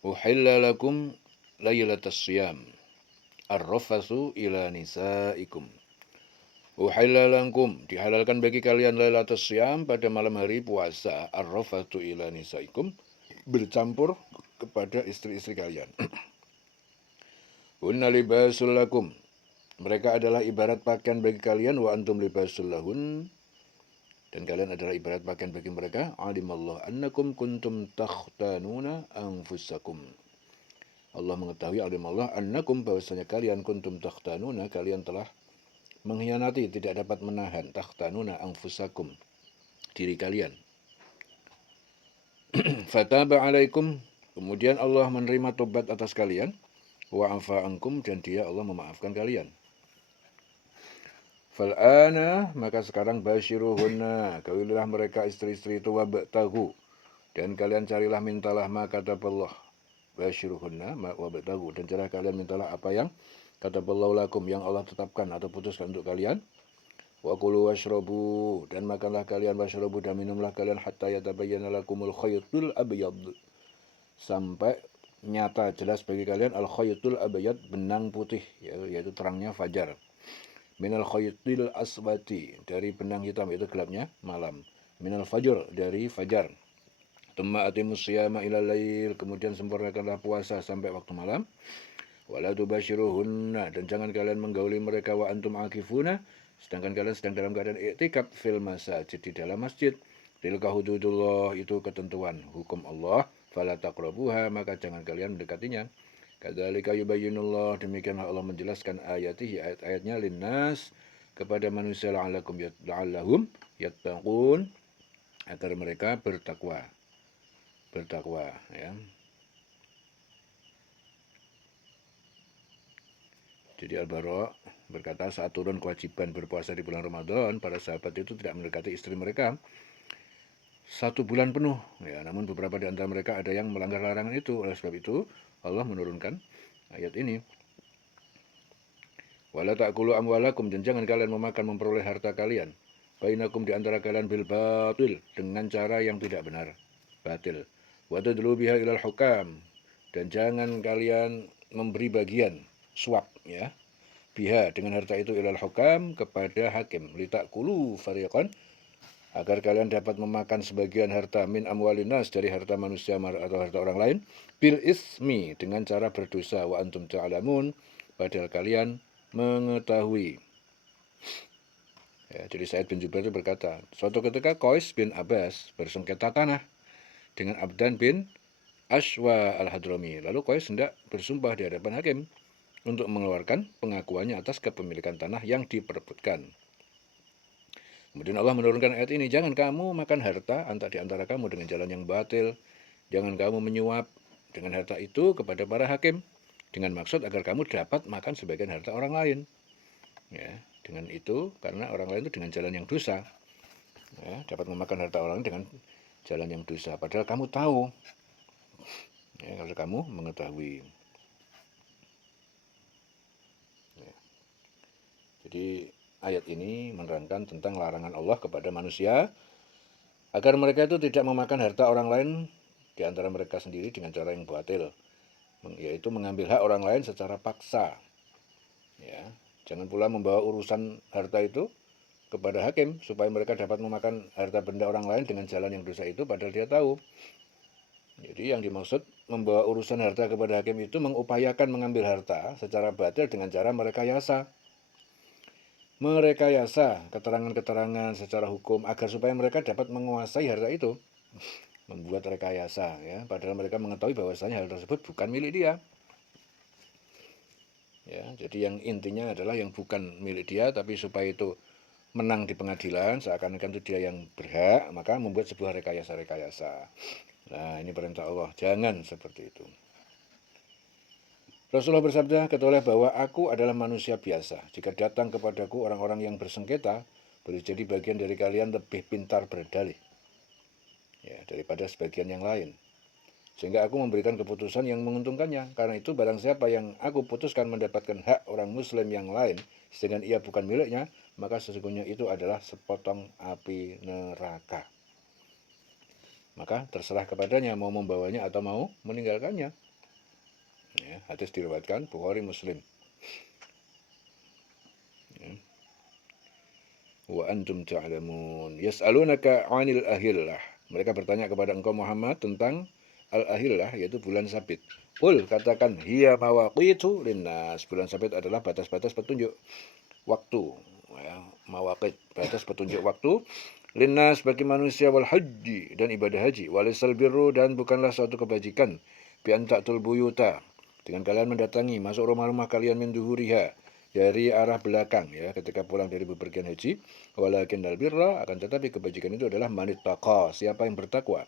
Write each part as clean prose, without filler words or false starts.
Uhilla lakum laylatas siyam ar-rafatsu ila nisaikum. Uhilla lakum, dihalalkan bagi kalian lailatus siyam pada malam hari puasa, ar-rafatsu ila nisaikum, bercampur kepada istri-istri kalian. Hunna libasul lakum, mereka adalah ibarat pakaian bagi kalian, wa antum libasul lahun, dan kalian adalah ibarat pakaian bagi mereka. Alimallahu annakum kuntum takhtanuna anfusakum. Allah mengetahui, alimallah annakum, bahwasanya kalian kuntum takhtanuna, kalian telah mengkhianati, tidak dapat menahan, takhtanuna anfusakum, diri kalian. Fataba alaikum, kemudian Allah menerima tobat atas kalian, wa afa ankum, dan dia Allah memaafkan kalian. Fal'ana, maka sekarang basyiruhunna, kawililah mereka istri-istri itu, wabtagu, dan kalian carilah, mintalah, maka kataballah, basyiruhunna wabtagu, dan carilah kalian mintalah apa yang kataballahu lakum, yang Allah tetapkan atau putuskan untuk kalian. Wa kulu washrabu, dan makanlah kalian, washrabu, dan minumlah kalian, hatta yatabayyana lakumul khaytul abyad, sampai nyata jelas bagi kalian al khaytul abyad, benang putih, yaitu terangnya fajar. Minal khaytil aswati, dari benang hitam, yaitu gelapnya malam. Minal fajr, dari fajar. Tumma atimus siyama ilal lail, kemudian sempurnakanlah puasa sampai waktu malam. Wala tubasyiruhunna, dan jangan kalian menggauli mereka, wa antum akifuna, sedangkan kalian sedang dalam keadaan i'tikaf fil masajid, di dalam masjid. Tilka hududullah, itu ketentuan hukum Allah. Fala taqrabuha, maka jangan kalian mendekatinya. Kadzalika yubayyinullah, demikianlah Allah menjelaskan ayatihi, ayat-ayatnya, linnas, kepada manusia, la'allahum yattaqun, agar mereka bertakwa ya. Jadi Al-Bara berkata, saat turun kewajiban berpuasa di bulan Ramadan, para sahabat itu tidak mendekati istri mereka 1 bulan penuh ya. Namun beberapa di antara mereka ada yang melanggar larangan itu. Oleh sebab itu Allah menurunkan ayat ini. Wala ta'kulu amwalakum, dan jangan kalian memakan, memperoleh harta kalian, bainakum, di antara kalian, bil batil, dengan cara yang tidak benar, batil. Wa tadlu biha ilal hukam, dan jangan kalian memberi bagian, suap ya, biha, dengan harta itu, ilal hukam, kepada hakim, litakulu fariqan, agar kalian dapat memakan sebagian harta, min amwalinas, dari harta manusia atau harta orang lain, bil ismi, dengan cara berdosa, wa antum ta'lamun, padahal kalian mengetahui. Ya, jadi Sa'id bin Jubair itu berkata, suatu ketika Qais bin Abbas bersengketa tanah dengan Abdan bin Ashwa al-Hadrami. Lalu Qais hendak bersumpah di hadapan hakim untuk mengeluarkan pengakuannya atas kepemilikan tanah yang diperebutkan. Kemudian Allah menurunkan ayat ini, jangan kamu makan harta di antara kamu dengan jalan yang batil, jangan kamu menyuap dengan harta itu kepada para hakim, dengan maksud agar kamu dapat makan sebagian harta orang lain. Ya, dengan itu, karena orang lain itu dengan jalan yang dosa, ya, dapat memakan harta orang dengan jalan yang dosa, padahal kamu tahu, ya, kalau kamu mengetahui. Ya. Jadi ayat ini menerangkan tentang larangan Allah kepada manusia agar mereka itu tidak memakan harta orang lain di antara mereka sendiri dengan cara yang batil, yaitu mengambil hak orang lain secara paksa. Ya, jangan pula membawa urusan harta itu kepada hakim supaya mereka dapat memakan harta benda orang lain dengan jalan yang dosa itu, padahal dia tahu. Jadi yang dimaksud membawa urusan harta kepada hakim itu mengupayakan mengambil harta secara batil dengan cara merekayasa keterangan-keterangan secara hukum agar supaya mereka dapat menguasai harta itu, membuat rekayasa ya, padahal mereka mengetahui bahwasanya hal tersebut bukan milik dia. Ya, jadi yang intinya adalah yang bukan milik dia, tapi supaya itu menang di pengadilan, seakan-akan itu dia yang berhak, maka membuat sebuah rekayasa-rekayasa. Nah, ini perintah Allah, jangan seperti itu. Rasulullah bersabda, ketahuilah bahwa aku adalah manusia biasa. Jika datang kepadaku orang-orang yang bersengketa, boleh jadi bagian dari kalian lebih pintar berdalih ya, daripada sebagian yang lain, sehingga aku memberikan keputusan yang menguntungkannya. Karena itu barang siapa yang aku putuskan mendapatkan hak orang muslim yang lain, sedangkan ia bukan miliknya, maka sesungguhnya itu adalah sepotong api neraka. Maka terserah kepadanya mau membawanya atau mau meninggalkannya. Ya, hadis diriwayatkan Bukhari Muslim. Ya. Wa antum ta'lamun yas'alunaka 'anil ahillah. Mereka bertanya kepada engkau Muhammad tentang al-ahillah, yaitu bulan sabit. Qul, katakan, hiya mawaqitu linnas. Bulan sabit adalah batas-batas petunjuk waktu. Ya, mawaqit, batas petunjuk waktu. Linnas, bagi manusia, wal haji, dan ibadah haji. Walisal birru, dan bukanlah suatu kebajikan. Bi an ta'tul buyuta, dengan kalian mendatangi, masuk rumah-rumah kalian min duhuriha, dari arah belakang, ya, ketika pulang dari bepergian haji. Walakin dal birra, akan tetapi kebajikan itu adalah manit taqa, siapa yang bertakwa.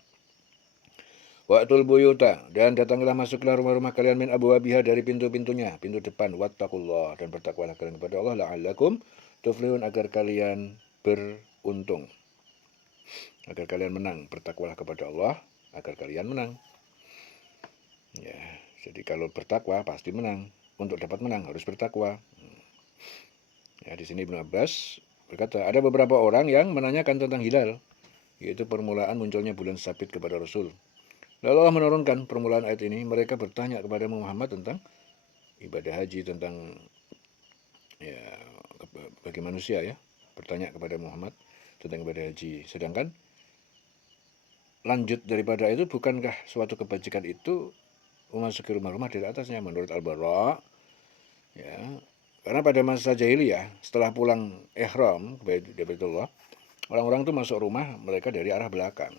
Wa'tul buyuta, dan datanglah masuklah rumah-rumah kalian min abwabiha, dari pintu-pintunya, pintu depan. Wattaqullah, dan bertakwalah kalian kepada Allah, la'allakum tuflihun, agar kalian beruntung, agar kalian menang. Bertakwalah kepada Allah agar kalian menang. Ya, jadi kalau bertakwa pasti menang. Untuk dapat menang harus bertakwa. Ya, di sini Ibnu Abbas berkata, ada beberapa orang yang menanyakan tentang hilal, yaitu permulaan munculnya bulan sabit kepada Rasul. Lalu Allah menurunkan permulaan ayat ini. Mereka bertanya kepada Muhammad tentang ibadah haji, tentang, ya, bagi manusia, ya, bertanya kepada Muhammad tentang ibadah haji. Sedangkan lanjut daripada itu, bukankah suatu kebajikan itu memasuki rumah-rumah dari atasnya, menurut Al-Bara, ya, karena pada masa jahiliyah setelah pulang ihram ke Baitullah, orang-orang itu masuk rumah mereka dari arah belakang.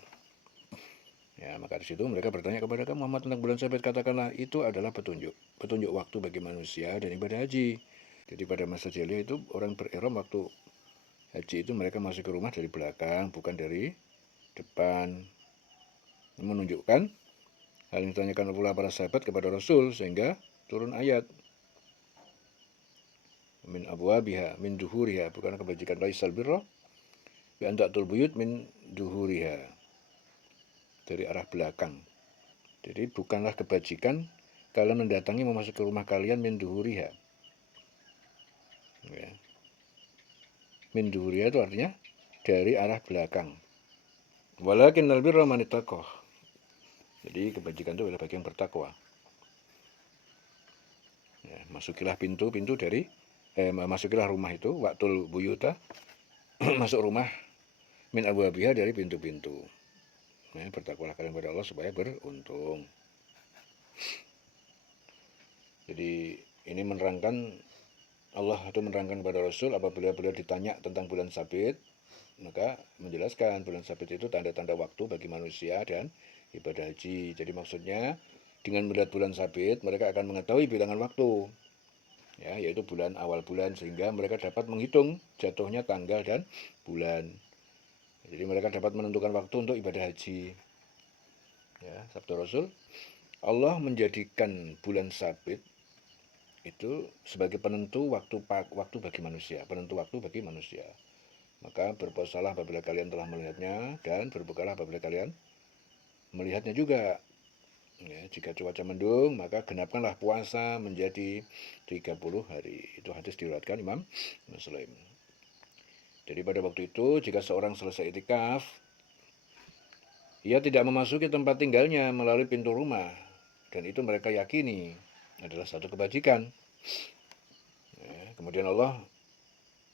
Ya, maka di situ mereka bertanya kepada kamu Muhammad tentang bulan sabit, katakanlah itu adalah petunjuk waktu bagi manusia dan ibadah haji. Jadi pada masa jahiliyah itu orang berihram waktu haji itu mereka masuk ke rumah dari belakang, bukan dari depan. Ini menunjukkan hal yang ditanyakan pula para sahabat kepada Rasul, sehingga turun ayat min abwabiha min duhuriha, bukan kebajikan laisal birra bi an ta'tul buyut min duhuriha, dari arah belakang. Jadi bukanlah kebajikan kalian mendatangi memasuki rumah kalian min duhuriha. Ya. Min duhuriha itu artinya dari arah belakang. Walakin al birra man ittaqah. Jadi kebajikan itu adalah bagi yang bertakwa. Ya, masukilah pintu-pintu dari masukilah rumah itu, waktul buyuta, masuk rumah, min abwabiha, dari pintu-pintu. Nah, bertakwalah kalian kepada Allah supaya beruntung. Jadi ini menerangkan, Allah itu menerangkan kepada Rasul apabila beliau ditanya tentang bulan sabit, maka menjelaskan bulan sabit itu tanda-tanda waktu bagi manusia dan ibadah haji. Jadi maksudnya dengan melihat bulan sabit mereka akan mengetahui bilangan waktu, ya, yaitu bulan, awal bulan, sehingga mereka dapat menghitung jatuhnya tanggal dan bulan. Jadi mereka dapat menentukan waktu untuk ibadah haji. Ya, sabda Rasul, Allah menjadikan bulan sabit itu sebagai penentu waktu bagi manusia, penentu waktu bagi manusia. Maka berpuasalah apabila kalian telah melihatnya, dan berbukalah apabila kalian melihatnya juga. Ya, jika cuaca mendung, maka genapkanlah puasa menjadi 30 hari. Itu hadis diriwayatkan Imam Muslim. Jadi pada waktu itu, jika seorang selesai itikaf, ia tidak memasuki tempat tinggalnya melalui pintu rumah, dan itu mereka yakini adalah satu kebajikan. Ya, kemudian Allah,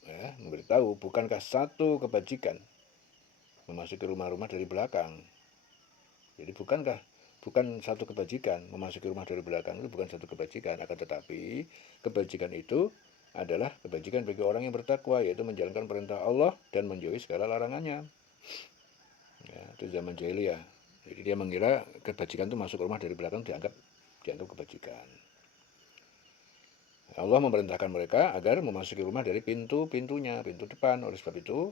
ya, memberitahu, bukankah satu kebajikan memasuki rumah-rumah dari belakang. Jadi bukan satu kebajikan memasuki rumah dari belakang, itu bukan satu kebajikan, akan tetapi kebajikan itu adalah kebajikan bagi orang yang bertakwa, yaitu menjalankan perintah Allah dan menjauhi segala larangannya. Ya, itu zaman jahiliyah. Jadi dia mengira kebajikan itu masuk rumah dari belakang dianggap kebajikan. Allah memerintahkan mereka agar memasuki rumah dari pintu-pintunya, pintu depan. Oleh sebab itu,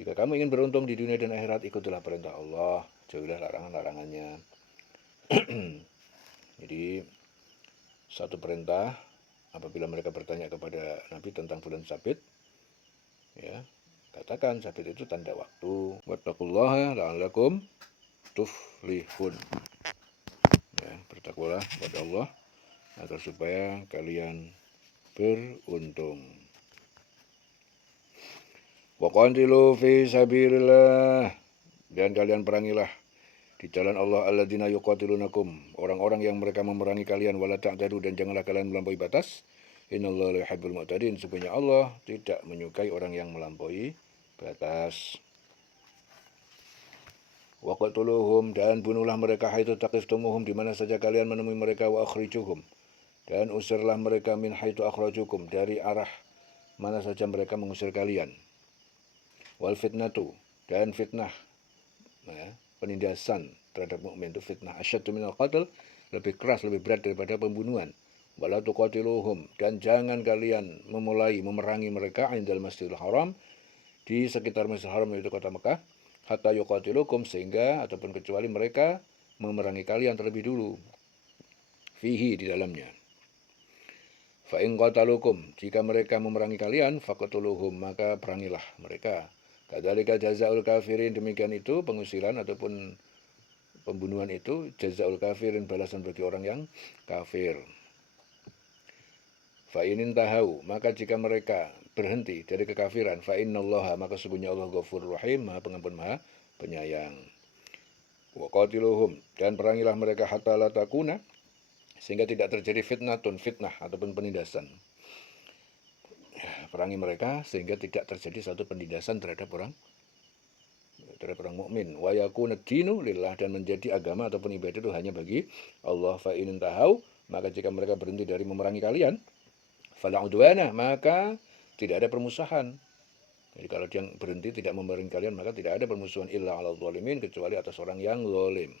jika kamu ingin beruntung di dunia dan akhirat, ikutilah perintah Allah, jauhilah larangan-larangannya. Jadi satu perintah apabila mereka bertanya kepada Nabi tentang bulan sabit, ya, katakan sabit itu tanda waktu. Wattaqullaha la'allakum tuflihun. Ya, bertakwalah kepada Allah agar supaya kalian beruntung. Wa qatilu fi sabilillah, dan kalian perangilah di jalan Allah alladzina yuqatilunakum, orang-orang yang mereka memerangi kalian, wala ta'tadu, dan janganlah kalian melampaui batas. Innallaha la yuhibbul mu'tadin, sesungguhnya Allah tidak menyukai orang yang melampaui batas. Waqtuluhum, dan bunuhlah mereka haitsu taqiftumuhum, di mana saja kalian menemui mereka, wa akhrijuhum, dan usirlah mereka min haitsu akhrajukum, dari arah mana saja mereka mengusir kalian. Wal fitnatu, dan fitnah, ya, penindasan terhadap mukmin itu fitnah asyaddu minal qatl, lebih keras, lebih berat daripada pembunuhan. Wala tuqatiluhum, dan jangan kalian memerangi mereka indal Masjidil Haram, di sekitar Masjidil Haram yaitu kota Mekah, hatta yuqatilukum, sehingga ataupun kecuali mereka memerangi kalian terlebih dulu, fihi, di dalamnya. Fa in qatalukum, jika mereka memerangi kalian, faqtuluhum, maka perangilah mereka. Kadzalika jazaul kafirin, demikian itu pengusiran ataupun pembunuhan itu jazaul kafirin, balasan bagi orang yang kafir. Fa in intahau, maka jika mereka berhenti dari kekafiran, fa innallaha, maka sesungguhnya Allah Ghafurur Rahim, Maha Pengampun, Maha Penyayang. Wa qatiluhum, dan perangilah mereka hatta la takuna, sehingga tidak terjadi fitnah ataupun penindasan. Perangi mereka sehingga tidak terjadi satu penindasan terhadap orang mukmin. Wa yakuna dinu lillah, dan menjadi agama ataupun ibadah itu hanya bagi Allah. Fa in intahau, maka jika mereka berhenti dari memerangi kalian, fala udwana, maka tidak ada permusuhan. Jadi kalau dia berhenti tidak memerangi kalian, maka tidak ada permusuhan illa 'alal zalimin, kecuali atas orang yang zalim.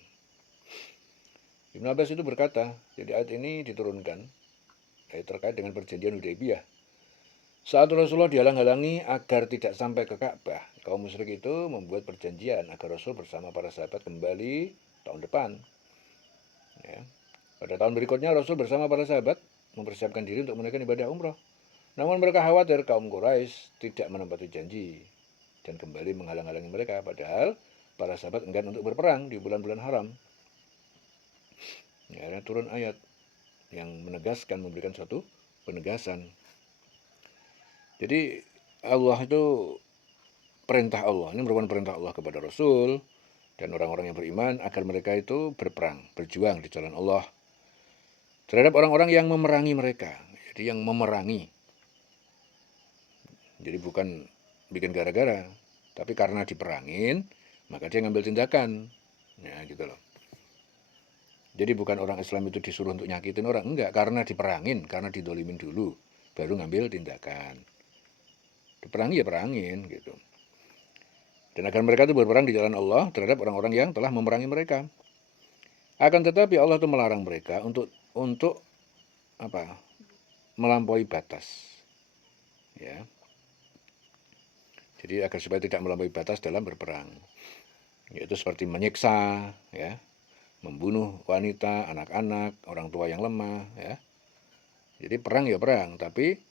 Ibnu Abbas itu berkata, jadi ayat ini diturunkan terkait dengan perjanjian Hudaybiyah. Saat Rasulullah dihalang-halangi agar tidak sampai ke Ka'bah, kaum musyrik itu membuat perjanjian agar Rasul bersama para sahabat kembali tahun depan. Ya. Pada tahun berikutnya Rasul bersama para sahabat mempersiapkan diri untuk menunaikan ibadah umrah. Namun mereka khawatir kaum Quraisy tidak menepati janji dan kembali menghalang-halangi mereka, padahal para sahabat enggan untuk berperang di bulan-bulan haram. Ya, turun ayat yang menegaskan, memberikan suatu penegasan. Jadi Allah itu, perintah Allah, ini merupakan perintah Allah kepada Rasul dan orang-orang yang beriman agar mereka itu berperang, berjuang di jalan Allah terhadap orang-orang yang memerangi mereka. Jadi yang memerangi. Jadi bukan bikin gara-gara, tapi karena diperangin, maka dia ngambil tindakan. Ya gitu loh. Jadi bukan orang Islam itu disuruh untuk nyakitin orang, enggak, karena diperangin, karena didolimin dulu, baru ngambil tindakan. Diperangi ya perangin gitu. Dan agar mereka itu berperang di jalan Allah terhadap orang-orang yang telah memerangi mereka. Akan tetapi Allah itu melarang mereka untuk apa? Melampaui batas. Ya. Jadi agar supaya tidak melampaui batas dalam berperang. Yaitu seperti menyiksa, ya, membunuh wanita, anak-anak, orang tua yang lemah, ya. Jadi perang ya perang, tapi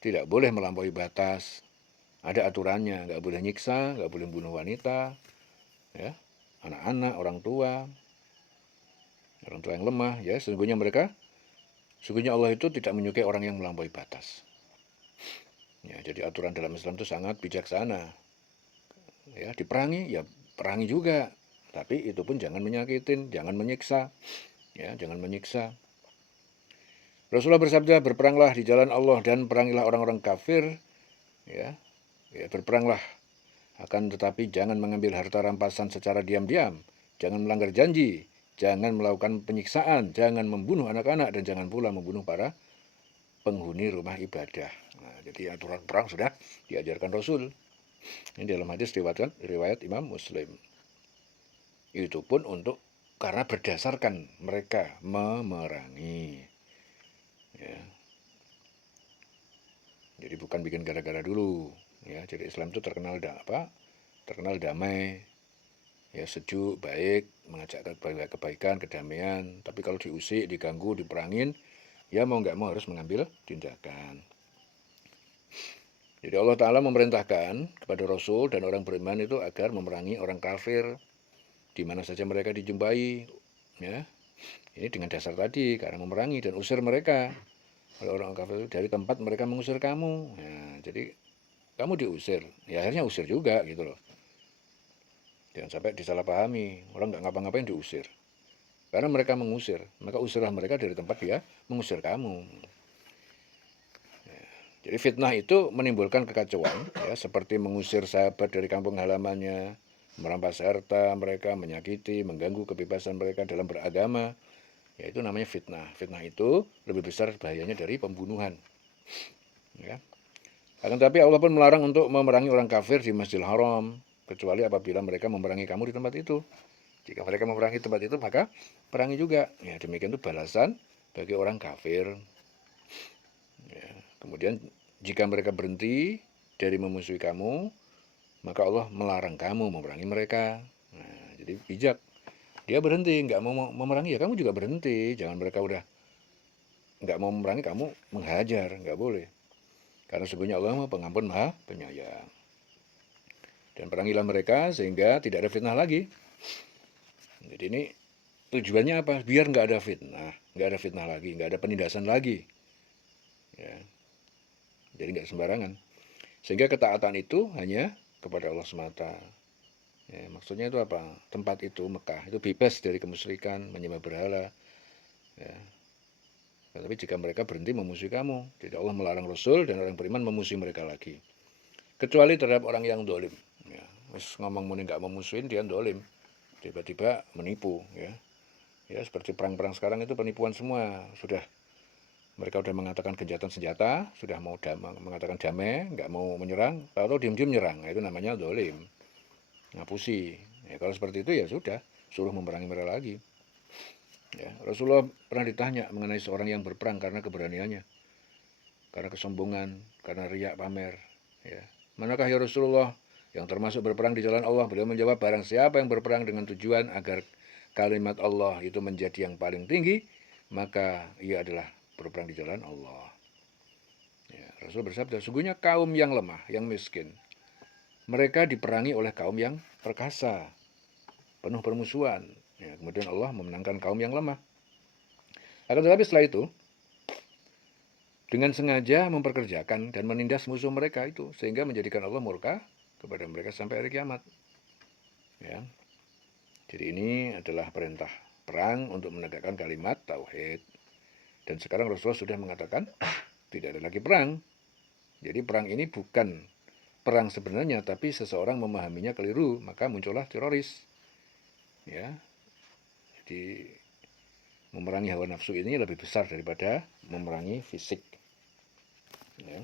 tidak boleh melampaui batas. Ada aturannya, nggak boleh nyiksa, nggak boleh bunuh wanita, ya, anak-anak, orang tua yang lemah, ya. Sesungguhnya Allah itu tidak menyukai orang yang melampaui batas. Ya, jadi aturan dalam Islam itu sangat bijaksana. Ya, diperangi, ya perangi juga, tapi itu pun jangan menyakitin, jangan menyiksa, ya, jangan menyiksa. Rasulullah bersabda, berperanglah di jalan Allah dan perangilah orang-orang kafir, ya, berperanglah. Akan tetapi jangan mengambil harta rampasan secara diam-diam, jangan melanggar janji, jangan melakukan penyiksaan, jangan membunuh anak-anak, dan jangan pula membunuh para penghuni rumah ibadah. Nah, jadi aturan perang sudah diajarkan Rasul. Ini dalam hadis riwayat Imam Muslim. Itu pun karena berdasarkan mereka memerangi. Ya. Jadi bukan bikin gara-gara dulu. Ya, jadi Islam itu terkenal damai, ya, sejuk, baik, mengajak kebaikan, kedamaian. Tapi kalau diusik, diganggu, diperangin, ya mau nggak mau harus mengambil tindakan. Jadi Allah Ta'ala memerintahkan kepada Rasul dan orang beriman itu agar memerangi orang kafir di mana saja mereka dijumpai, ya. Ini dengan dasar tadi, karena memerangi dan usir mereka. Kalau orang kafir dari tempat mereka mengusir kamu, ya, jadi kamu diusir, ya akhirnya usir juga gitu loh. Jangan sampai disalahpahami, orang nggak ngapa-ngapain diusir. Karena mereka mengusir, maka usirlah mereka dari tempat dia mengusir kamu. Jadi fitnah itu menimbulkan kekacauan, ya, seperti mengusir sahabat dari kampung halamannya, merampas harta mereka, menyakiti, mengganggu kebebasan mereka dalam beragama. Ya, itu namanya fitnah. Fitnah itu lebih besar bahayanya dari pembunuhan. Ya. Akan tetapi Allah pun melarang untuk memerangi orang kafir di Masjidil Haram, kecuali apabila mereka memerangi kamu di tempat itu. Jika mereka memerangi tempat itu, maka perangi juga. Ya, demikian itu balasan bagi orang kafir. Ya. Kemudian jika mereka berhenti dari memusuhi kamu, maka Allah melarang kamu memerangi mereka. Nah, jadi bijak. Dia berhenti, nggak mau memerangi, ya kamu juga berhenti. Jangan mereka udah nggak mau memerangi, kamu menghajar, nggak boleh. Karena sesungguhnya Allah pengampun maha penyayang. Dan perangilah mereka sehingga tidak ada fitnah lagi. Jadi ini tujuannya apa? Biar nggak ada fitnah lagi, nggak ada penindasan lagi. Ya. Jadi nggak sembarangan. Sehingga ketaatan itu hanya kepada Allah semata. Ya, maksudnya itu apa? Tempat itu, Mekah, itu bebas dari kemusyrikan, menyembah berhala. Ya. Tapi jika mereka berhenti memusuhi kamu, jadi Allah melarang Rasul dan orang beriman memusuhi mereka lagi. Kecuali terhadap orang yang dolim. Ya. Ngomong muni nggak memusuhin, dia dolim. Tiba-tiba menipu. Ya. Ya, seperti perang-perang sekarang itu penipuan semua. Mereka sudah mengatakan gencatan senjata, sudah mau mengatakan damai, nggak mau menyerang, atau diam-diam menyerang. Nah, itu namanya dolim. Ngapusi. Ya, kalau seperti itu ya sudah, suruh memerangi mereka lagi. Ya, Rasulullah pernah ditanya mengenai seorang yang berperang karena keberaniannya, karena kesombongan, karena riak pamer. Ya. Manakah ya Rasulullah yang termasuk berperang di jalan Allah? Beliau menjawab, barang siapa yang berperang dengan tujuan agar kalimat Allah itu menjadi yang paling tinggi, maka ia adalah berperang di jalan Allah. Ya, Rasul bersabda, sesungguhnya kaum yang lemah, yang miskin, mereka diperangi oleh kaum yang perkasa, penuh permusuhan. Ya, kemudian Allah memenangkan kaum yang lemah. Akan tetapi setelah itu, dengan sengaja memperkerjakan dan menindas musuh mereka itu, sehingga menjadikan Allah murka kepada mereka sampai hari kiamat. Ya. Jadi ini adalah perintah perang untuk menegakkan kalimat tauhid. Dan sekarang Rasulullah sudah mengatakan tidak ada lagi perang. Jadi perang ini bukan perang sebenarnya, tapi seseorang memahaminya keliru, maka muncullah teroris. Ya. Jadi memerangi hawa nafsu ini lebih besar daripada memerangi fisik. Ya.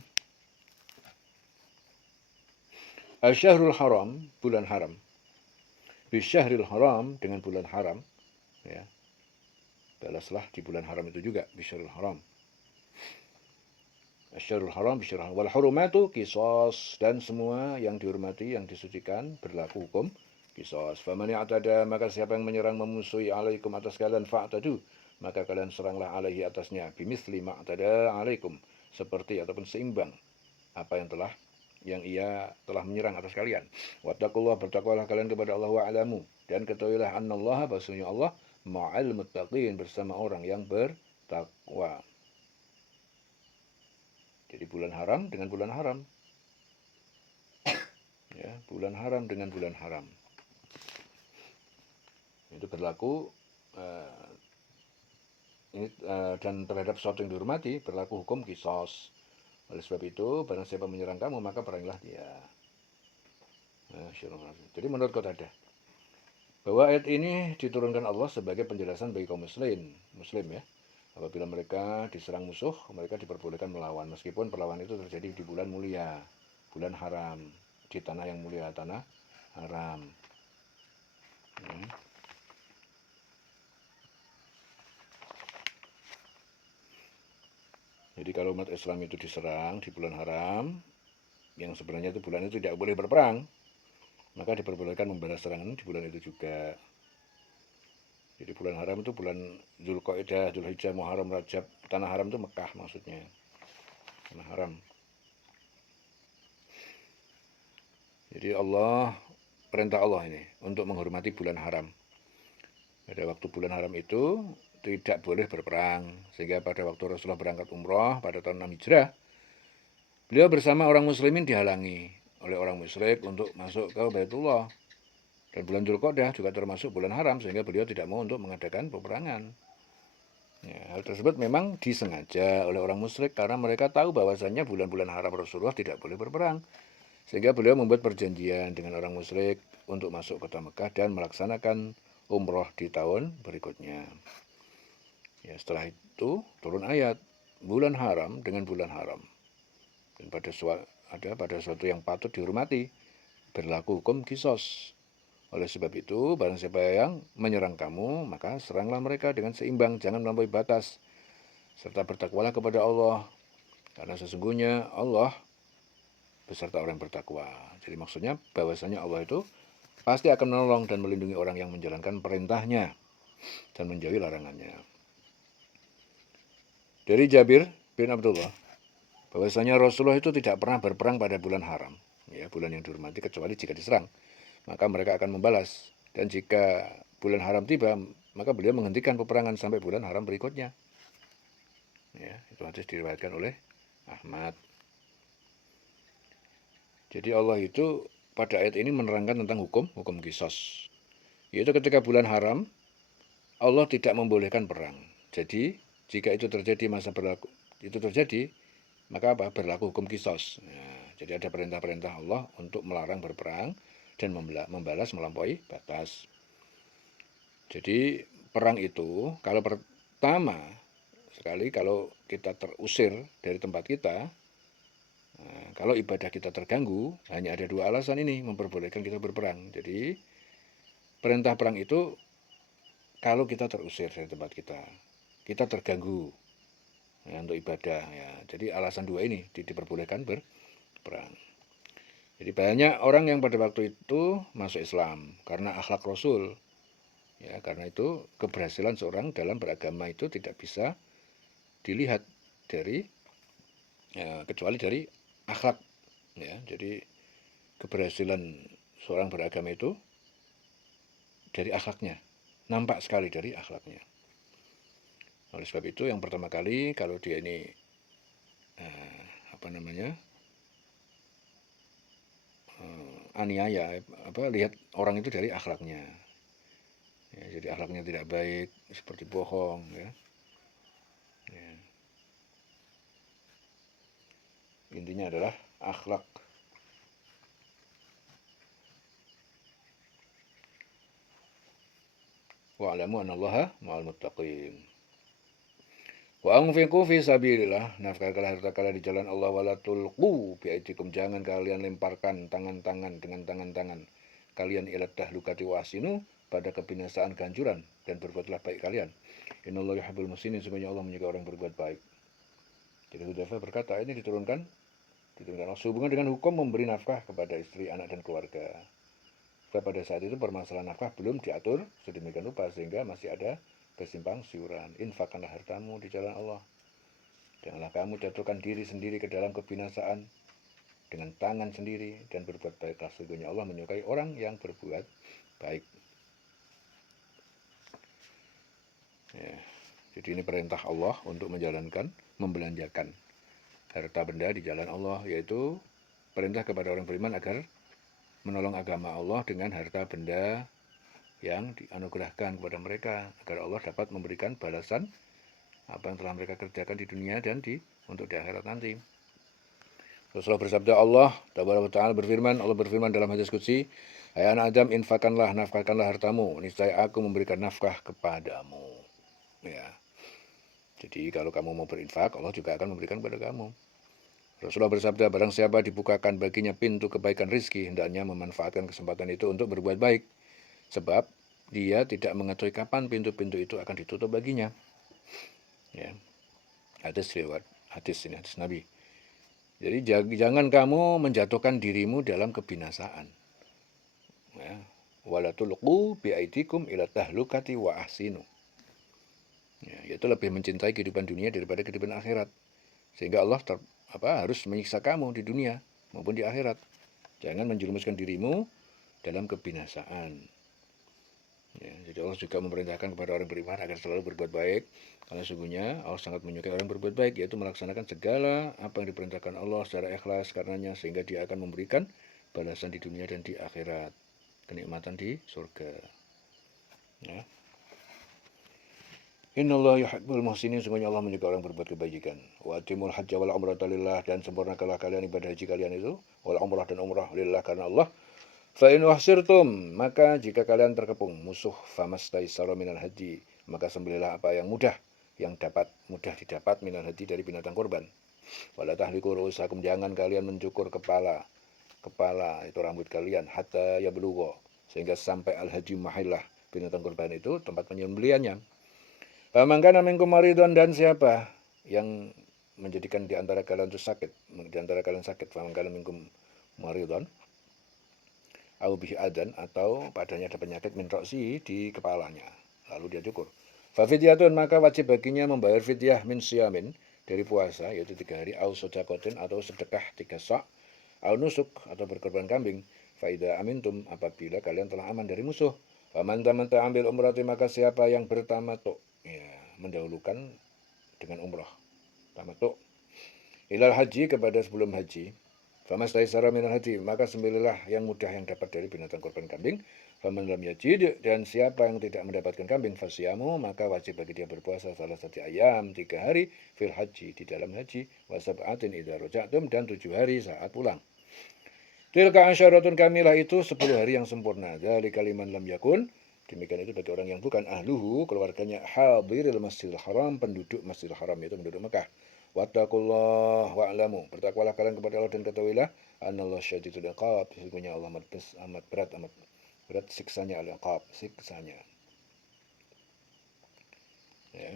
Al-Syahrul Haram, bulan haram. Bisyahril Haram, dengan bulan haram. Ya. Balaslah di bulan haram itu juga, Bisyahril Haram. Asy-Syahrul Haram, Bisyahril Haram. Wal hurumatu qisas, dan semua yang dihormati, yang disucikan berlaku hukum qisas. Faman i'tada, maka siapa yang menyerang memusuhi alaikum atas kalian fa'tadu, maka kalian seranglah alaihi atasnya bimithli ma'tada alaikum, seperti ataupun seimbang apa yang ia telah menyerang atas kalian. Wattaqullah, bertakwalah kalian kepada Allah wa'lamu, dan ketahuilah annallaha, bahwasanya Allah ma'al muttaqin, bersama orang yang bertakwa. Jadi bulan haram dengan bulan haram. Ya, bulan haram dengan bulan haram. Itu berlaku dan terhadap sesuatu yang dihormati berlaku hukum qisas. Oleh sebab itu, barang siapa menyerang kamu, maka perangilah dia. Jadi menurut Qatadah, bahwa ayat ini diturunkan Allah sebagai penjelasan bagi kaum muslim ya. Apabila mereka diserang musuh, mereka diperbolehkan melawan, meskipun perlawanan itu terjadi di bulan mulia, bulan haram, di tanah yang mulia, tanah haram. Jadi kalau umat Islam itu diserang di bulan haram, yang sebenarnya itu bulan itu tidak boleh berperang, maka diperbolehkan membalas serangan di bulan itu juga. Jadi bulan haram itu bulan Dzulqa'dah, Dzulhijjah, Muharram, Rajab. Tanah haram itu Mekah maksudnya. Tanah haram. Jadi perintah Allah ini untuk menghormati bulan haram. Pada waktu bulan haram itu tidak boleh berperang, sehingga pada waktu Rasulullah berangkat umrah pada tahun 6 Hijrah, beliau bersama orang muslimin dihalangi oleh orang musyrik untuk masuk ke Baitullah, Dan bulan Dzulqa'dah juga termasuk bulan haram, sehingga beliau tidak mau untuk mengadakan peperangan. Ya, hal tersebut memang disengaja oleh orang musyrik karena mereka tahu bahwasannya bulan-bulan haram Rasulullah tidak boleh berperang. Sehingga beliau membuat perjanjian dengan orang musyrik untuk masuk kota Mekah dan melaksanakan umroh di tahun berikutnya. Ya, setelah itu turun ayat bulan haram dengan bulan haram. Dan pada suatu yang patut dihormati, berlaku hukum kisos. Oleh sebab itu, barang siapa yang menyerang kamu, maka seranglah mereka dengan seimbang, jangan melampaui batas. Serta bertakwalah kepada Allah, karena sesungguhnya Allah beserta orang yang bertakwa. Jadi maksudnya bahwasanya Allah itu pasti akan menolong dan melindungi orang yang menjalankan perintahnya dan menjauhi larangannya. Dari Jabir bin Abdullah, bahwasanya Rasulullah itu tidak pernah berperang pada bulan haram, ya, bulan yang dihormati, kecuali jika diserang, maka mereka akan membalas. Dan jika bulan haram tiba, maka beliau menghentikan peperangan sampai bulan haram berikutnya. Ya, itu hadis diriwayatkan oleh Ahmad. Jadi Allah itu pada ayat ini menerangkan tentang hukum kisos. Yaitu ketika bulan haram, Allah tidak membolehkan perang. Jadi jika itu terjadi maka berlaku hukum kisos. Nah, jadi ada perintah-perintah Allah untuk melarang berperang dan membalas melampaui batas. Jadi perang itu kalau pertama sekali kalau kita terusir dari tempat kita, nah, kalau ibadah kita terganggu, hanya ada dua alasan ini memperbolehkan kita berperang. Jadi perintah perang itu kalau kita terusir dari tempat kita terganggu ya, untuk ibadah ya. Jadi alasan dua ini diperbolehkan berperang. Jadi banyak orang yang pada waktu itu masuk Islam karena akhlak Rasul. Ya, karena itu keberhasilan seorang dalam beragama itu tidak bisa dilihat dari kecuali dari akhlak. Ya, jadi keberhasilan seorang beragama itu dari akhlaknya, nampak sekali dari akhlaknya. Oleh sebab itu yang pertama kali kalau dia ini aniaya, lihat orang itu dari akhlaknya. Ya, jadi akhlaknya tidak baik, seperti bohong, ya. Ya. Intinya adalah akhlak. Wa'lamu annallaha ma'al muttaqin. Wa anfiqu fi sabilillah, nafkahkanlah harta kalian di jalan Allah, wala tulqu biaidikum, jangan kalian lemparkan tangan-tangan dengan tangan-tangan kalian ila tahlukati wa ahsinu, pada kebinasaan kehancuran, dan berbuatlah baik kalian. Innallaha yuhibbul muhsinin, sesungguhnya Allah menyukai orang berbuat baik. Jadi Hudzaifah berkata, ini diturunkan sehubungan dengan hukum memberi nafkah kepada istri, anak, dan keluarga. Sebab pada saat itu permasalahan nafkah belum diatur sedemikian rupa sehingga masih ada bersimpang siuran. Infakkanlah hartamu di jalan Allah. Janganlah kamu jatuhkan diri sendiri ke dalam kebinasaan dengan tangan sendiri, dan berbuat baiklah, sesungguhnya Allah menyukai orang yang berbuat baik. Ya, jadi ini perintah Allah untuk membelanjakan harta benda di jalan Allah, yaitu perintah kepada orang beriman agar menolong agama Allah dengan harta benda yang dianugerahkan kepada mereka, agar Allah dapat memberikan balasan apa yang telah mereka kerjakan di dunia dan untuk di akhirat nanti. Rasulullah bersabda, Allah Ta'ala berfirman, Allah berfirman dalam hadis qudsi, hai anak Adam, infakkanlah, nafkahkanlah hartamu, niscaya aku memberikan nafkah kepadamu. Ya. Jadi kalau kamu mau berinfak, Allah juga akan memberikan kepada kamu. Rasulullah bersabda, barang siapa dibukakan baginya pintu kebaikan rizki, hendaknya memanfaatkan kesempatan itu untuk berbuat baik. Sebab dia tidak mengetahui kapan pintu-pintu itu akan ditutup baginya. Ya. Hadis Nabi. Jadi jangan kamu menjatuhkan dirimu dalam kebinasaan. Ya. Wala tulqu biaidikum ila tahlukati wa ahsinu. Ya, yaitu lebih mencintai kehidupan dunia daripada kehidupan akhirat. Sehingga Allah harus menyiksa kamu di dunia maupun di akhirat. Jangan menjerumuskan dirimu dalam kebinasaan. Ya, jadi Allah juga memerintahkan kepada orang beriman agar selalu berbuat baik, karena sesungguhnya Allah sangat menyukai orang berbuat baik, yaitu melaksanakan segala apa yang diperintahkan Allah secara ikhlas karenanya, sehingga dia akan memberikan balasan di dunia dan di akhirat. kenikmatan di surga. Ya. Innallaha yuhibbul muhsinin, sungguhnya Allah menyukai orang berbuat kebajikan. Wa atimul hajja wal umrata lillah, dan sempurnakanlah kalian ibadah haji kalian itu, wal umrah dan umrah lillah karena Allah. Fa in uhsirtum, maka jika kalian terkepung musuh, famastaisara minal haji, maka sembelihlah apa yang mudah mudah didapat minal haji dari binatang kurban. Wala tahliku ru'usakum, jangan kalian mencukur kepala itu rambut kalian, hatta yablugha, sehingga sampai al haji mahillah, binatang kurban itu tempat penyembelihannya. Faman kana minkum maridun, dan siapa yang menjadikan di antara kalian itu sakit, faman kana minkum maridun au bihi adan, atau padanya ada penyakit min roksi, di kepalanya, lalu dia cukur. Fa fidyatun, maka wajib baginya membayar fidyah min siyamin, dari puasa, yaitu 3 hari, au sodakotin, atau sedekah 3 sak, au nusuk, atau berkorban kambing. Fa idza amintum, apabila kalian telah aman dari musuh. Faman tamatta ambil umrati, maka siapa yang bertamattu, ya, mendahulukan dengan umrah, tamattu, ilal haji, kepada sebelum haji. Famastaisara minal haji, maka sembelihlah yang mudah yang dapat dari binatang kurban kambing. Faman lam yajid, dan siapa yang tidak mendapatkan kambing, fasyamu, maka wajib bagi dia berpuasa salah satu ayam 3 hari fil haji, di dalam haji, wa sab'atin idza raja'tum, dan 7 hari saat pulang. Tilka asyaratun kamilah, itu 10 hari yang sempurna. Dzalika liman lam yakun, demikian itu bagi orang yang bukan ahluhu, keluarganya, hadiril masjidil haram, penduduk masjidil haram, itu penduduk Mekah. Wattaqullah wa'lamu, bertakwalah kalian kepada Allah dan ketahuilah, anallahu syadidul iqab, sesungguhnya Allah amat berat siksanya, al-iqab, siksanya. Ya.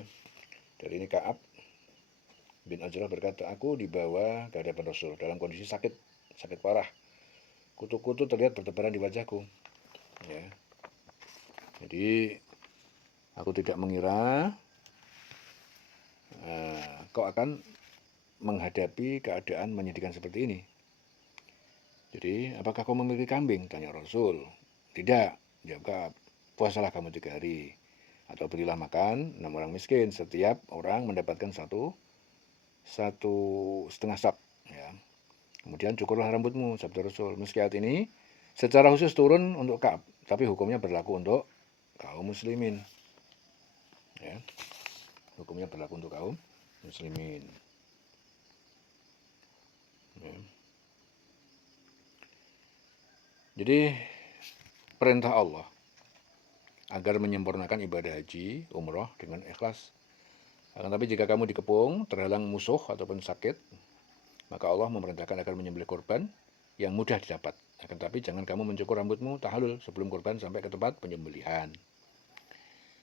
Dari ini Ka'ab bin Ajrah berkata, aku dibawa ke hadapan Rasul dalam kondisi sakit parah. Kutu-kutu terlihat bertebaran di wajahku. Ya. Jadi aku tidak mengira kau akan menghadapi keadaan menyedihkan seperti ini. Jadi, apakah kau memiliki kambing? Tanya Rasul. Tidak, jawab Ka'ab. Puasalah kamu 3 hari, atau berilah makan 6 orang miskin. Setiap orang mendapatkan satu setengah sak. Ya. Kemudian cukurlah rambutmu, sabda Rasul. Meski ayat ini secara khusus turun untuk Ka'ab, tapi hukumnya berlaku untuk kaum muslimin. Ya. Hukumnya berlaku untuk kaum muslimin. Ya. Jadi perintah Allah agar menyempurnakan ibadah haji, umroh dengan ikhlas. Akan tapi jika kamu dikepung, terhalang musuh ataupun sakit, maka Allah memerintahkan agar menyembelih korban yang mudah didapat. Akan tapi jangan kamu mencukur rambutmu tahalul sebelum korban sampai ke tempat penyembelihan.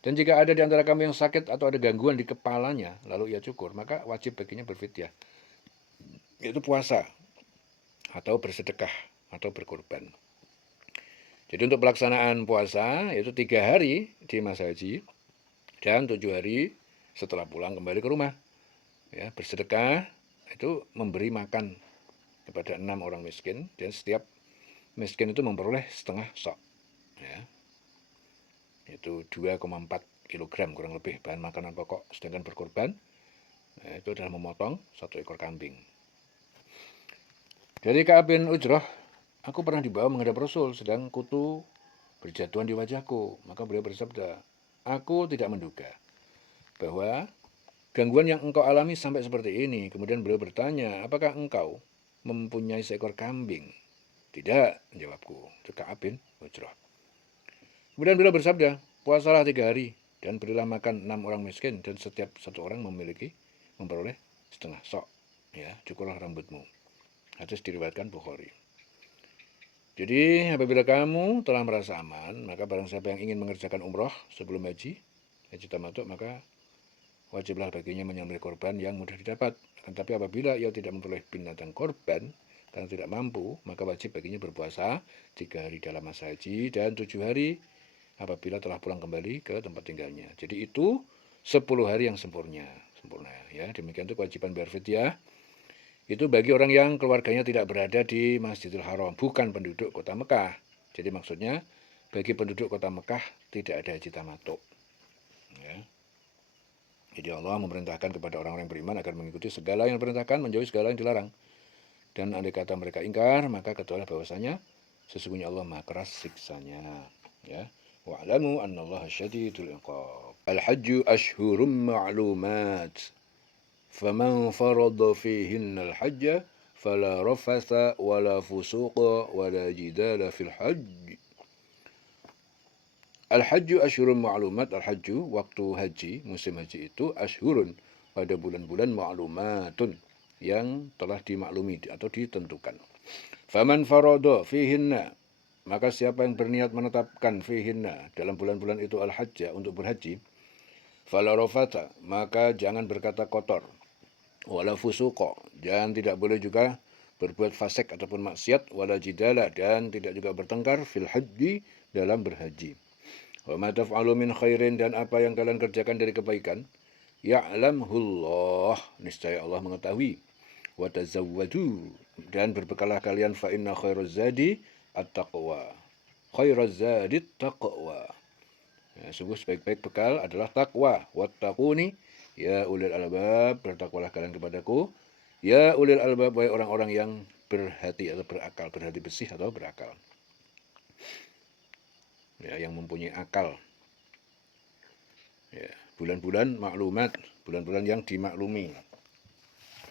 Dan jika ada di antara kamu yang sakit atau ada gangguan di kepalanya, lalu ia cukur, maka wajib baginya berfidyah, yaitu puasa atau bersedekah atau berkorban. Jadi untuk pelaksanaan puasa, yaitu 3 hari di masa haji dan 7 hari setelah pulang kembali ke rumah. Ya, bersedekah itu memberi makan kepada 6 orang miskin, dan setiap miskin itu memperoleh setengah sok. Ya. Itu 2,4 kg kurang lebih bahan makanan pokok. Sedangkan berkorban, itu adalah memotong 1 ekor kambing. Dari Ka'ab bin Ujrah, aku pernah dibawa menghadap Rasul, sedang kutu berjatuhan di wajahku. Maka beliau bersabda, aku tidak menduga bahwa gangguan yang engkau alami sampai seperti ini. Kemudian beliau bertanya, apakah engkau mempunyai seekor kambing? Tidak, jawabku. Itu Ka'ab bin Ujrah. Kemudian beliau bersabda, puasalah 3 hari dan berilah makan 6 orang miskin, dan setiap satu orang memperoleh setengah sok. Ya, cukurlah rambutmu. Hadis diriwayatkan Bukhari. Jadi apabila kamu telah merasa aman, maka barang siapa yang ingin mengerjakan umroh sebelum haji tamattu, maka wajiblah baginya menyembelih korban yang mudah didapat. Tetapi apabila ia tidak memperoleh binatang korban karena tidak mampu, maka wajib baginya berpuasa 3 hari dalam masa haji dan 7 hari apabila telah pulang kembali ke tempat tinggalnya. Jadi itu 10 hari yang sempurna. Ya, demikian itu kewajiban bayar fidyah. Itu bagi orang yang keluarganya tidak berada di Masjidil Haram, bukan penduduk kota Mekah. Jadi maksudnya bagi penduduk kota Mekah tidak ada haji tamattu. Ya. Jadi Allah memerintahkan kepada orang-orang yang beriman agar mengikuti segala yang diperintahkan, menjauhi segala yang dilarang. Dan andai kata mereka ingkar, maka ketahuilah bahwasanya Sesungguhnya Allah Maha keras siksanya. Ya. Wa'lamu annallaha syadidul iqab. Al-hajju ashhurum ma'lumat. Faman farada fihinna al-hajja fala rafatha wala fusuqa wala jidala fil hajj. Al-hajju ashhurun ma'lumat. Al-hajju, waktu haji, musim haji itu ashhurun, pada bulan-bulan ma'lumatun, yang telah dimaklumi atau ditentukan. Faman farada fihinna, maka siapa yang berniat menetapkan fihinna, dalam bulan-bulan itu al-hajja, untuk berhaji, fala rafata, maka jangan berkata kotor, wala fusuqa, dan tidak boleh juga berbuat fasik ataupun maksiat, wala jidala, dan tidak juga bertengkar, fil haji, dalam berhaji. Wa ma taf'alu min khairin, dan apa yang kalian kerjakan dari kebaikan, ya'lamhullah, niscaya Allah mengetahui. Wa tazawwadu, dan berbekalah kalian, fa inna khairaz zadi at-taqwa. Khairaz zadi taqwa. Ya, sungguh sebaik-baik bekal adalah takwa. Wattaquni ya ulil albab, bertakwalah kalian kepadaku. Ya ulil albab, wahai orang-orang yang berhati atau berakal, berhati bersih atau berakal. Ya, yang mempunyai akal. Ya, bulan-bulan maklumat, bulan-bulan yang dimaklumi.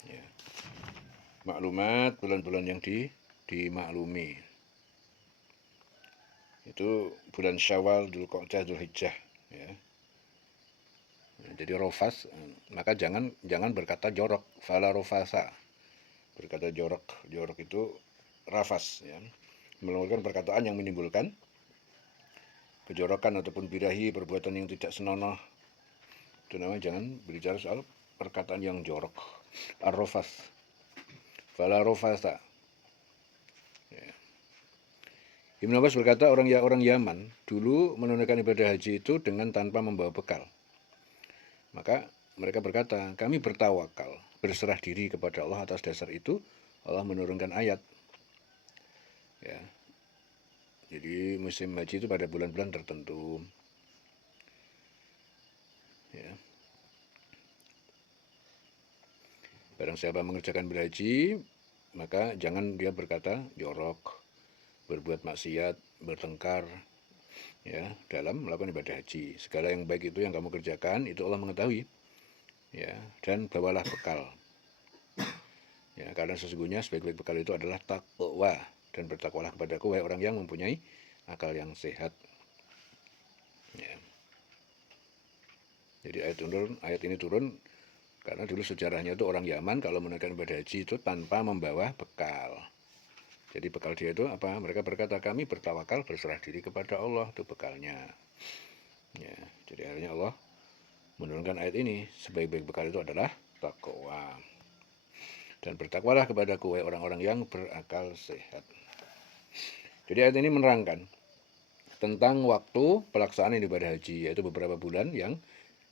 Ya. Maklumat, bulan-bulan yang dimaklumi. Itu bulan Syawal, Dzulqa'dah, Dzulhijjah. Ya. Jadi rofas, maka jangan berkata jorok, fala rofasa. Berkata jorok itu rafas, ya. Melakukan perkataan yang menimbulkan kejorokan ataupun birahi, perbuatan yang tidak senonoh. Itu namanya jangan berbicara soal perkataan yang jorok. Ar-rofas, fala rofasa. Ya. Ibnu Abbas berkata, orang Yaman dulu menunaikan ibadah haji itu dengan tanpa membawa bekal. Maka mereka berkata, kami bertawakal, berserah diri kepada Allah. Atas dasar itu Allah menurunkan ayat. Ya. Jadi musim haji itu pada bulan-bulan tertentu. Ya. Barang siapa mengerjakan berhaji, maka jangan dia berkata jorok, berbuat maksiat, bertengkar, ya, dalam melakukan ibadah haji. Segala yang baik itu yang kamu kerjakan, itu Allah mengetahui. Ya, dan bawalah bekal. Ya, karena sesungguhnya sebaik-baik bekal itu adalah takwa, dan bertakwalah kepadaku, wahai orang yang mempunyai akal yang sehat. Ya. Jadi ayat ini turun karena dulu sejarahnya itu orang Yaman kalau menunaikan ibadah haji itu tanpa membawa bekal. Jadi bekal dia itu apa? Mereka berkata, kami bertawakal, berserah diri kepada Allah, itu bekalnya. Ya, jadi akhirnya Allah menurunkan ayat ini, sebaik-baik bekal itu adalah takwa. Dan bertakwalah kepadaku, wahai orang-orang yang berakal sehat. Jadi ayat ini menerangkan tentang waktu pelaksanaan ibadah haji, yaitu beberapa bulan yang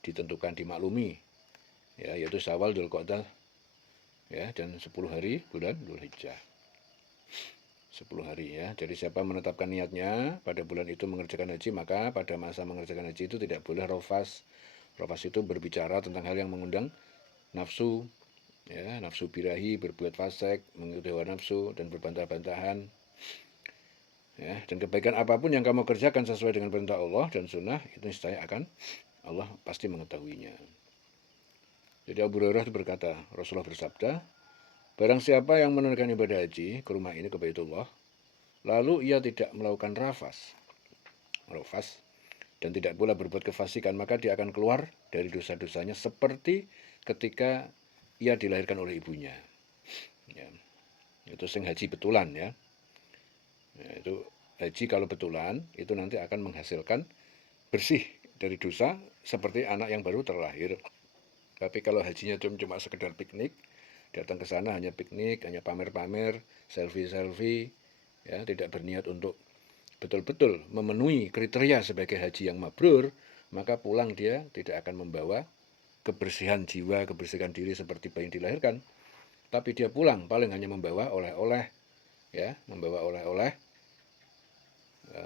ditentukan, dimaklumi, ya, yaitu Syawal, Dzulqa'dah, ya, dan 10 hari bulan Dzulhijjah. 10 hari, ya. Jadi siapa menetapkan niatnya pada bulan itu mengerjakan haji, maka pada masa mengerjakan haji itu tidak boleh rofas. Rofas itu berbicara tentang hal yang mengundang nafsu, ya, nafsu birahi, berbuat fasik, mengikuti hawa nafsu, dan berbantah-bantahan. Ya, dan kebaikan apapun yang kamu kerjakan sesuai dengan perintah Allah dan sunnah, itu niscaya akan Allah pasti mengetahuinya. Jadi Abu Hurairah berkata, Rasulullah bersabda, barang siapa yang menunaikan ibadah haji ke rumah ini, ke Baitullah, lalu ia tidak melakukan rofas, dan tidak pula berbuat kefasikan, maka dia akan keluar dari dosa-dosanya seperti ketika ia dilahirkan oleh ibunya. Ya, itu sing haji betulan, ya. Ya, itu haji kalau betulan itu nanti akan menghasilkan bersih dari dosa seperti anak yang baru terlahir. Tapi kalau hajinya cuma sekedar piknik, datang ke sana hanya piknik, hanya pamer-pamer, selfie-selfie, ya, tidak berniat untuk betul-betul memenuhi kriteria sebagai haji yang mabrur, maka pulang dia tidak akan membawa kebersihan jiwa, kebersihan diri seperti bayi yang dilahirkan. Tapi dia pulang paling hanya membawa oleh-oleh, ya, membawa oleh-oleh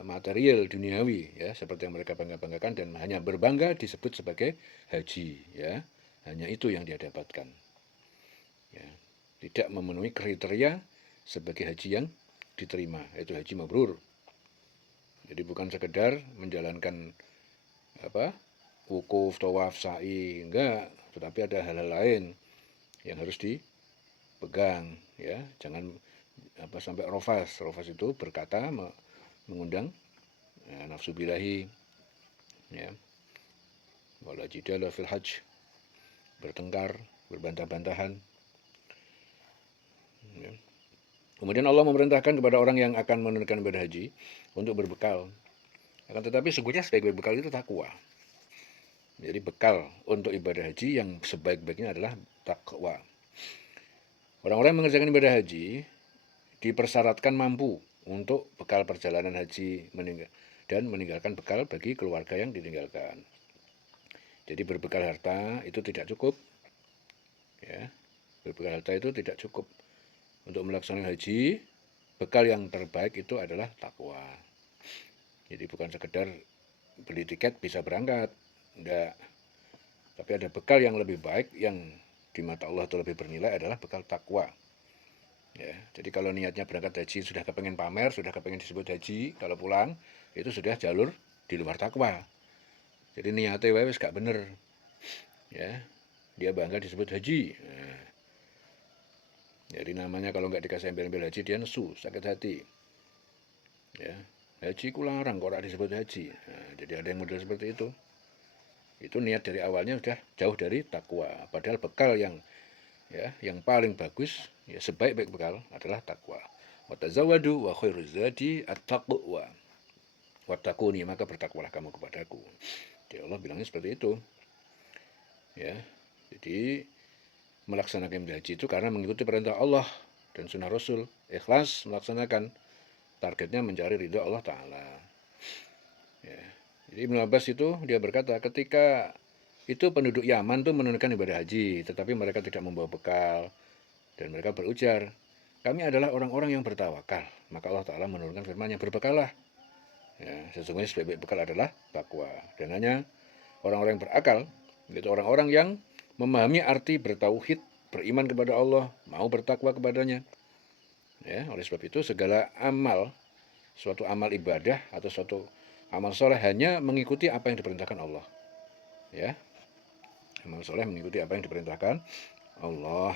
material duniawi, ya, seperti yang mereka bangga-banggakan, dan hanya berbangga disebut sebagai haji, ya. Hanya itu yang dia dapatkan. Ya, tidak memenuhi kriteria sebagai haji yang diterima, yaitu haji mabrur. Jadi bukan sekedar menjalankan wukuf, tawaf, sa'i, enggak, tetapi ada hal-hal lain yang harus dipegang, ya. Jangan sampai rofas. Rofas itu berkata mengundang nafsu birahi, ya. Wala jidala fil hajj, bertengkar, berbantah-bantahan, ya. Kemudian Allah memerintahkan kepada orang yang akan menunaikan ibadah haji untuk berbekal. Akan tetapi sesungguhnya sebaik-baik bekal itu takwa. Jadi bekal untuk ibadah haji yang sebaik-baiknya adalah takwa. Orang-orang yang mengerjakan ibadah haji dipersyaratkan mampu untuk bekal perjalanan haji dan meninggalkan bekal bagi keluarga yang ditinggalkan. Jadi berbekal harta itu tidak cukup, ya. Berbekal harta itu tidak cukup. Untuk melaksanakan haji, bekal yang terbaik itu adalah takwa. Jadi bukan sekedar beli tiket bisa berangkat, enggak. Tapi ada bekal yang lebih baik yang di mata Allah itu lebih bernilai adalah bekal takwa. Ya, jadi kalau niatnya berangkat haji sudah kepengen pamer, sudah kepengen disebut haji, kalau pulang itu sudah jalur di luar takwa. Jadi niatnya wis gak bener. Ya, dia bangga disebut haji. Nah, jadi namanya kalau nggak dikasih embel-embel haji dia nesu, sakit hati. Ya, haji ku larang kok disebut haji. Nah, jadi ada yang model seperti itu. Itu niat dari awalnya sudah jauh dari takwa. Padahal bekal yang paling bagus, ya sebaik-baik bekal adalah takwa. Wa tazawwadu wa khairuz zadi at-taqwa. Wattaquni, maka bertakwalah kamu kepadaku. Jadi Allah bilangnya seperti itu. Ya. Jadi melaksanakan ibadah haji itu karena mengikuti perintah Allah dan sunnah Rasul, ikhlas melaksanakan, targetnya mencari ridha Allah Ta'ala. Ya. Jadi Ibnu Abbas itu dia berkata ketika itu penduduk Yaman tuh menunaikan ibadah haji, tetapi mereka tidak membawa bekal dan mereka berujar, kami adalah orang-orang yang bertawakal. Maka Allah Ta'ala menurunkan firman-Nya, berbekallah. Ya, sesungguhnya sebaik-baik bekal adalah takwa. Dan hanya orang-orang yang berakal, yaitu orang-orang yang memahami arti bertauhid, beriman kepada Allah, mau bertakwa kepadanya. Ya, oleh sebab itu segala amal, suatu amal ibadah atau suatu amal soleh hanya mengikuti apa yang diperintahkan Allah. Ya, amal soleh mengikuti apa yang diperintahkan Allah.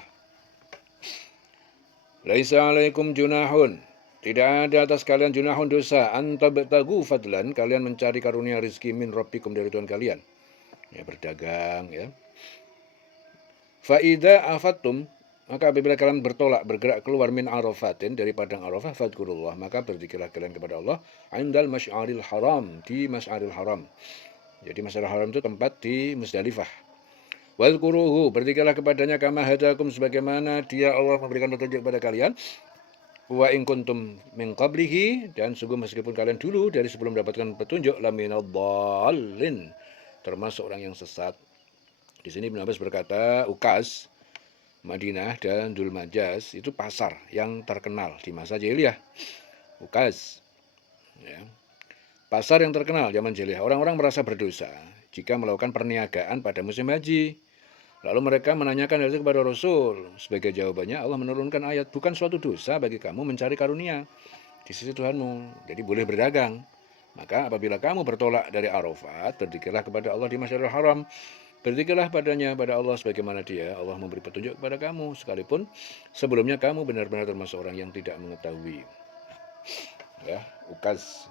Laisa alaikum junahun, tidak ada atas kalian junahun dosa, antabtagu fadlan, kalian mencari karunia rizki min rabbikum dari Tuhan kalian. Ya, berdagang, ya. Fa'idha afattum, maka apabila kalian bergerak keluar min arafatin, dari padang Arafah, fadkurullah, maka berzikirlah kalian kepada Allah indal masy'aril haram, di masy'aril haram. Jadi masy'aril haram itu tempat di Musdalifah. Wadhkuruhu, berzikirlah kepadanya kama hadakum, sebagaimana dia Allah memberikan petunjuk kepada kalian. Wa in kuntum min qablihi, dan sungguh meskipun kalian dulu dari sebelum mendapatkan petunjuk, laminadh dhallin, termasuk orang yang sesat. Di sini Ibnu Abbas berkata, Ukaz, Madinah dan Dzul Majas itu pasar yang terkenal di masa jahiliyah. Ukaz, ya. Pasar yang terkenal zaman jahiliyah. Orang-orang merasa berdosa jika melakukan perniagaan pada musim haji. Lalu mereka menanyakan hal itu kepada Rasul. Sebagai jawabannya Allah menurunkan ayat, bukan suatu dosa bagi kamu mencari karunia di sisi Tuhanmu. Jadi boleh berdagang. Maka apabila kamu bertolak dari Arafat, berzikirlah kepada Allah di Masjidil Haram. Berzikirlah padanya, pada Allah sebagaimana dia, Allah memberi petunjuk kepada kamu, sekalipun sebelumnya kamu benar-benar termasuk orang yang tidak mengetahui. Ya, Ukaz.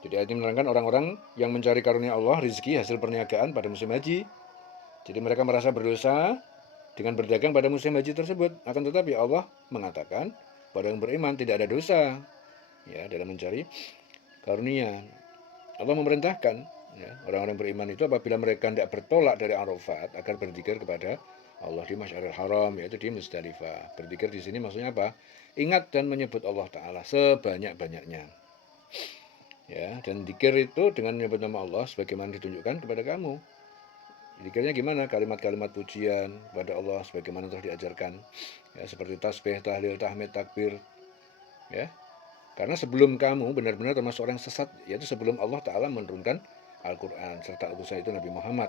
Jadi ayat ini menerangkan orang-orang yang mencari karunia Allah, rizki hasil perniagaan pada musim haji. Jadi mereka merasa berdosa dengan berdagang pada musim haji tersebut. Akan tetapi Allah mengatakan pada yang beriman tidak ada dosa, ya, dalam mencari karunia. Allah memerintahkan, ya, orang-orang beriman itu apabila mereka tidak bertolak dari Arafat agar berzikir kepada Allah di Masjidil Haram, yaitu di Musdalifah. Berzikir di sini maksudnya apa? Ingat dan menyebut Allah Ta'ala sebanyak-banyaknya. Ya, dan zikir itu dengan menyebut nama Allah sebagaimana ditunjukkan kepada kamu. Zikirnya gimana? Kalimat-kalimat pujian kepada Allah sebagaimana telah diajarkan. Ya, seperti tasbih, tahlil, tahmid, takbir. Ya. Karena sebelum kamu benar-benar termasuk orang sesat, yaitu sebelum Allah Ta'ala menurunkan Al-Quran serta utusan itu Nabi Muhammad.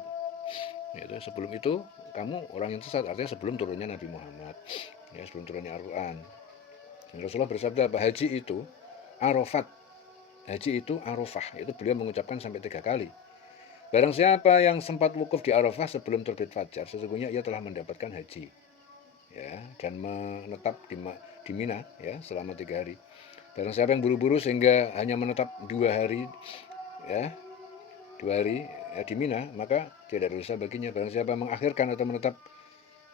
Yaitu sebelum itu kamu orang yang sesat, artinya sebelum turunnya Nabi Muhammad, ya, sebelum turunnya Al-Quran. Rasulullah bersabda apa? Haji itu Arafat. Haji itu Arafah. Itu beliau mengucapkan sampai 3 kali. Barang siapa yang sempat wukuf di Arafah sebelum terbit fajar, sesungguhnya ia telah mendapatkan haji. Ya, dan menetap di Mina ya selama 3 hari. Barang siapa yang buru-buru sehingga hanya menetap 2 hari ya, 2 hari ya, di Mina, maka tidak ada dosa baginya. Barang siapa mengakhirkan atau menetap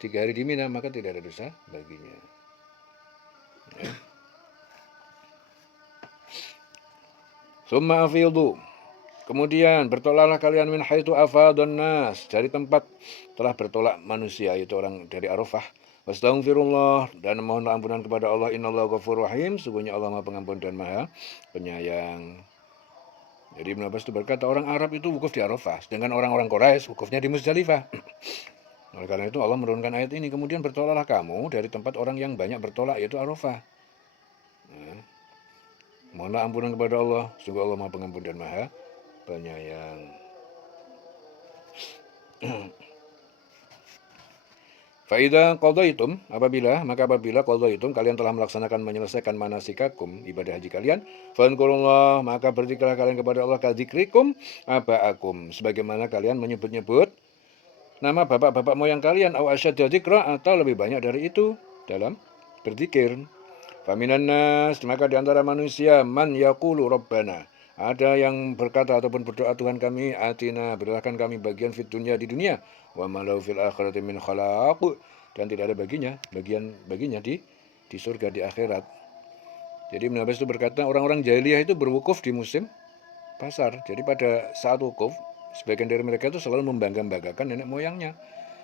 3 hari di Mina, maka tidak ada dosa baginya. Ya. Summa afidhu. Kemudian bertolaklah kalian min haitsu afadun nas, dari tempat telah bertolak manusia, itu orang dari Arafah. Wastaghfirullah, dan mohonlah ampunan kepada Allah. Innallaha ghafurur rahim, sesungguhnya Allah Maha Pengampun dan Maha Penyayang. Jadi Ibnu Abbas itu berkata orang Arab itu wukuf di Arafah, sedangkan orang-orang Quraisy wukufnya di Muzdalifah. Oleh karena itu Allah menurunkan ayat ini. Kemudian bertolaklah kamu dari tempat orang yang banyak bertolak, yaitu Arafah. Nah, mohonlah ampunan kepada Allah, sungguh Allah Maha Pengampun dan Maha Penyayang. Faida qadaitum, apabila qadaitum kalian telah melaksanakan menyelesaikan manasikakum, ibadah haji kalian, fadhkurullah, maka berzikirlah kalian kepada Allah kadzikrikum abaakum, sebagaimana kalian menyebut-nyebut nama bapak-bapak moyang kalian, au asyadda dzikra, atau lebih banyak dari itu dalam berzikir. Faminan nas, maka di antara manusia, man yaqulu rabbana, ada yang berkata ataupun berdoa, Tuhan kami, atina, berikan kami bagian fit dunia, di dunia, wa malau fil akhirati min khalaq, dan tidak ada baginya di surga, di akhirat. Jadi Ibnu Abbas itu berkata orang-orang jahiliyah itu berwukuf di musim pasar. Jadi pada saat wukuf, sebagian dari mereka itu selalu membangga-banggakan nenek moyangnya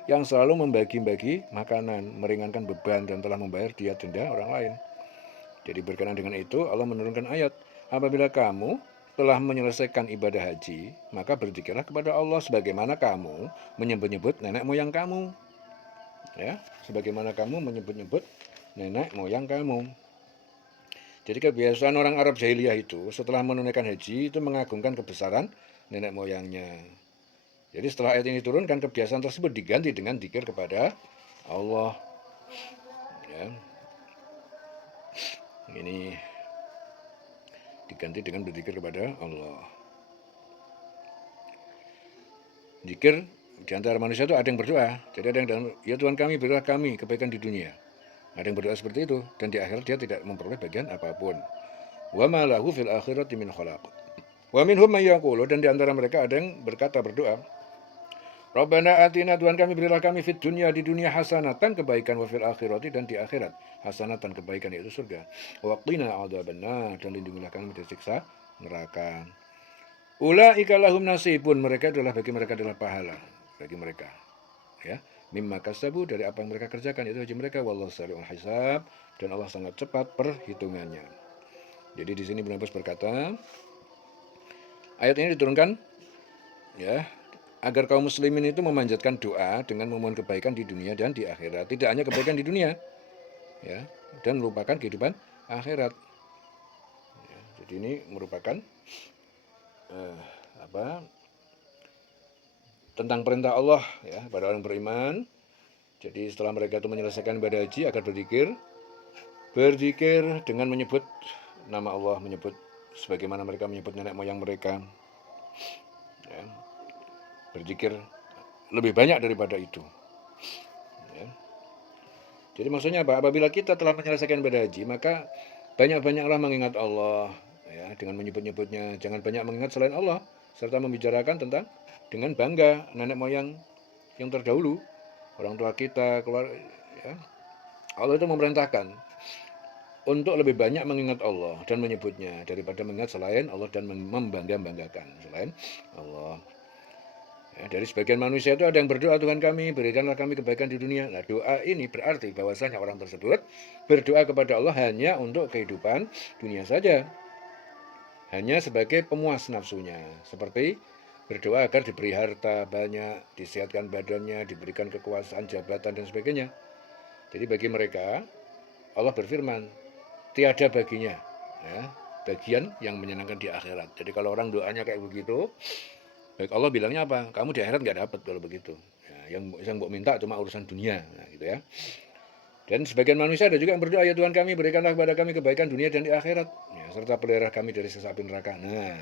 yang selalu membagi-bagi makanan, meringankan beban, dan telah membayar diat denda orang lain. Jadi berkenaan dengan itu Allah menurunkan ayat, apabila kamu telah menyelesaikan ibadah haji, maka berzikirlah kepada Allah sebagaimana kamu menyebut-nyebut nenek moyang kamu. Ya, sebagaimana kamu menyebut-nyebut nenek moyang kamu. Jadi kebiasaan orang Arab jahiliyah itu setelah menunaikan haji itu mengagungkan kebesaran nenek moyangnya. Jadi setelah ayat ini turunkan, kebiasaan tersebut diganti dengan dzikir kepada Allah. Ya. Ini diganti dengan berzikir kepada Allah. Zikir di antara manusia itu ada yang berdoa. Jadi ada yang dalam, ya Tuhan kami, berilah kami kebaikan di dunia. Ada yang berdoa seperti itu, dan di akhir dia tidak memperoleh bagian apapun. Wa ma lahu fil akhirati min khalaq. Wa minhum may yaqulu, dan di antara mereka ada yang berkata, berdoa, Rabbana atina, Tuhan kami, berilah kami fit dunya, di dunia, hasanatan, kebaikan, wa fil akhirati, dan di akhirat hasanatan, kebaikan, yaitu surga. Wa qina adzabannar, dan lindungilah kami dari siksa neraka. Ulaika lahum nasibun, mereka adalah bagi mereka adalah pahala bagi mereka. Ya, mimma kasabu, dari apa yang mereka kerjakan, itu haji mereka. Wallahu sari'ul hisab, dan Allah sangat cepat perhitungannya. Jadi di sini Ibnu Abbas berkata, ayat ini diturunkan ya agar kaum muslimin itu memanjatkan doa dengan memohon kebaikan di dunia dan di akhirat. Tidak hanya kebaikan di dunia, ya, dan merupakan kehidupan akhirat. Ya, jadi ini merupakan tentang perintah Allah ya pada orang beriman. Jadi setelah mereka itu menyelesaikan ibadah haji agar berzikir dengan menyebut nama Allah, menyebut sebagaimana mereka menyebut nenek moyang mereka. Ya. Berzikir lebih banyak daripada itu. Ya. Jadi maksudnya apa? Apabila kita telah menyelesaikan ibadah haji, maka banyak-banyaklah mengingat Allah ya, dengan menyebut-nyebutnya. Jangan banyak mengingat selain Allah, serta membicarakan tentang dengan bangga nenek moyang yang terdahulu, orang tua kita, keluarga. Ya. Allah itu memerintahkan untuk lebih banyak mengingat Allah dan menyebutnya daripada mengingat selain Allah dan membangga-banggakan selain Allah. Ya, dari sebagian manusia itu ada yang berdoa, Tuhan kami, berikanlah kami kebaikan di dunia. Nah, doa ini berarti bahwasanya orang tersebut berdoa kepada Allah hanya untuk kehidupan dunia saja. Hanya sebagai pemuas nafsunya. Seperti berdoa agar diberi harta banyak, disehatkan badannya, diberikan kekuasaan, jabatan, dan sebagainya. Jadi bagi mereka, Allah berfirman, tiada baginya ya, bagian yang menyenangkan di akhirat. Jadi kalau orang doanya kayak begitu, baik Allah bilangnya apa? Kamu di akhirat nggak dapat kalau begitu. Ya, yang mbok minta cuma urusan dunia, nah, gitu ya. Dan sebagian manusia ada juga yang berdoa, ya Tuhan kami, berikanlah kepada kami kebaikan dunia dan di akhirat, ya, serta pelihara kami dari siksa api neraka. Nah,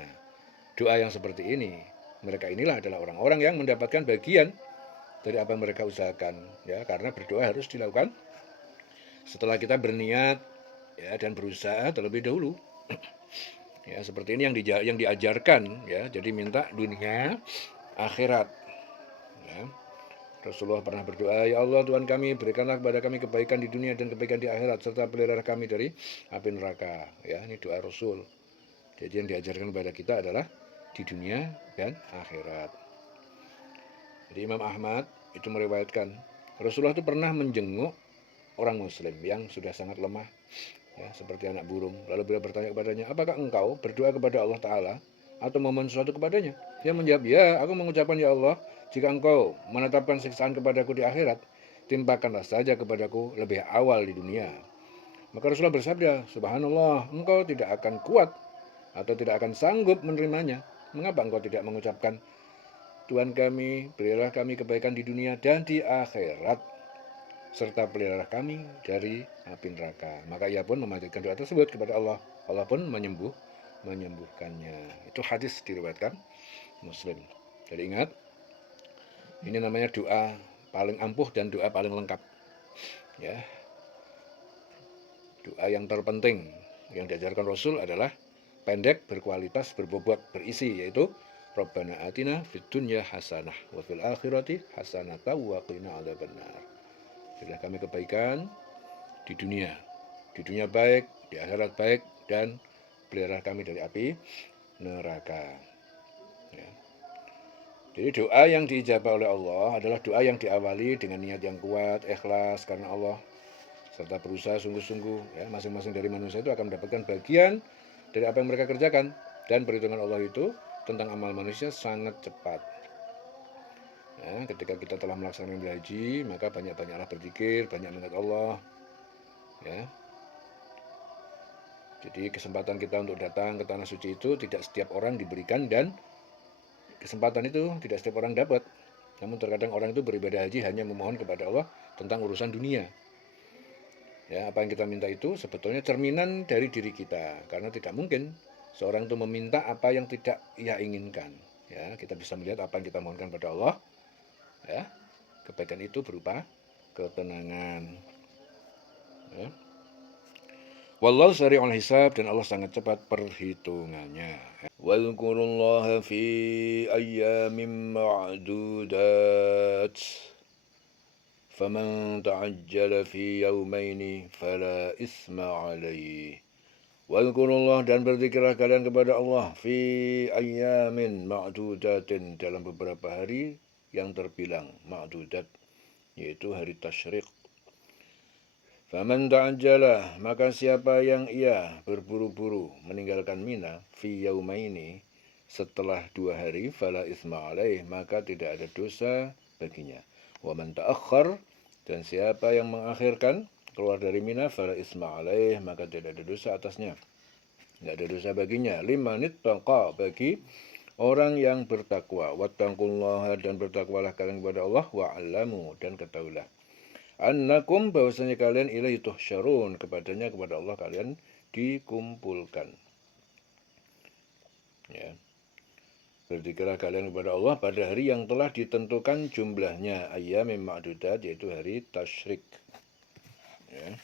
doa yang seperti ini, mereka inilah adalah orang-orang yang mendapatkan bagian dari apa yang mereka usahakan, ya, karena berdoa harus dilakukan setelah kita berniat, ya, dan berusaha terlebih dahulu. Ya, seperti ini yang diajarkan, ya. Jadi minta dunia, akhirat. Ya. Rasulullah pernah berdoa, ya Allah Tuhan kami, berikanlah kepada kami kebaikan di dunia dan kebaikan di akhirat, serta pelihara kami dari api neraka. Ya, ini doa Rasul. Jadi yang diajarkan kepada kita adalah di dunia dan akhirat. Jadi Imam Ahmad itu meriwayatkan, Rasulullah itu pernah menjenguk orang Muslim yang sudah sangat lemah, ya, seperti anak burung. Lalu beliau bertanya kepadanya, apakah engkau berdoa kepada Allah Ta'ala atau memohon sesuatu kepadanya? Dia menjawab, ya, aku mengucapkan, ya Allah, jika engkau menetapkan siksaan kepadaku di akhirat, timpakanlah saja kepadaku lebih awal di dunia. Maka Rasulullah bersabda, subhanallah, engkau tidak akan kuat atau tidak akan sanggup menerimanya. Mengapa engkau tidak mengucapkan, Tuhan kami, berilah kami kebaikan di dunia dan di akhirat, serta pelihara kami dari api neraka. Maka ia pun memanjatkan doa tersebut kepada Allah. Allah pun menyembuhkannya. Itu hadis diriwayatkan Muslim. Jadi ingat, ini namanya doa paling ampuh dan doa paling lengkap. Ya, doa yang terpenting yang diajarkan Rasul adalah pendek, berkualitas, berbobot, berisi, yaitu Rabbana atina fid dunya hasanah wa fil akhirati hasanah wa qina adzabannar. Berilah kami kebaikan di dunia baik, di akhirat baik, dan pelihara kami dari api neraka. Ya. Jadi doa yang diijabah oleh Allah adalah doa yang diawali dengan niat yang kuat, ikhlas karena Allah, serta berusaha sungguh-sungguh. Ya, masing-masing dari manusia itu akan mendapatkan bagian dari apa yang mereka kerjakan, dan perhitungan Allah itu tentang amal manusia sangat cepat. Ya, ketika kita telah melaksanakan haji, maka banyak-banyaklah berzikir, banyak mengingat Allah. Ya. Jadi kesempatan kita untuk datang ke tanah suci itu tidak setiap orang diberikan, dan kesempatan itu tidak setiap orang dapat. Namun terkadang orang itu beribadah haji hanya memohon kepada Allah tentang urusan dunia. Ya, apa yang kita minta itu sebetulnya cerminan dari diri kita, karena tidak mungkin seorang itu meminta apa yang tidak ia inginkan. Ya, kita bisa melihat apa yang kita mohonkan pada Allah. Ya, kebaikan itu berupa ketenangan. Ya. Wallahu sari'ul hisab, dan Allah sangat cepat perhitungannya. Wadhkurullaha fi ayyamin ma'dudat. Faman ta'ajjala fi yawmaini fala isma alaih. Wadhkurullah, dan berzikirlah kalian kepada Allah fi ayyamin ma'dudatin, dalam beberapa hari yang terbilang. Ma'dudat yaitu hari tasyrik. Faman ta'ajjala, maka siapa yang ia berburu-buru meninggalkan Mina fi yaumaini, setelah 2 hari, fala isma alaih, maka tidak ada dosa baginya. Wa man ta'akhkhar, dan siapa yang mengakhirkan keluar dari Mina, fala isma alaih, maka tidak ada dosa atasnya. Tidak ada dosa baginya. Limanit taqa, bagi orang yang bertakwa. Wattaqullaha, dan bertakwalah kalian kepada Allah. Wa'alamu, dan ketahuilah annakum, bahwasanya kalian ilaihi tuhsyarun, kepadanya, kepada Allah kalian dikumpulkan. Ya. Berzikirlah kalian kepada Allah pada hari yang telah ditentukan jumlahnya, ayyamin ma'dudat, yaitu hari tasyrik. Ya.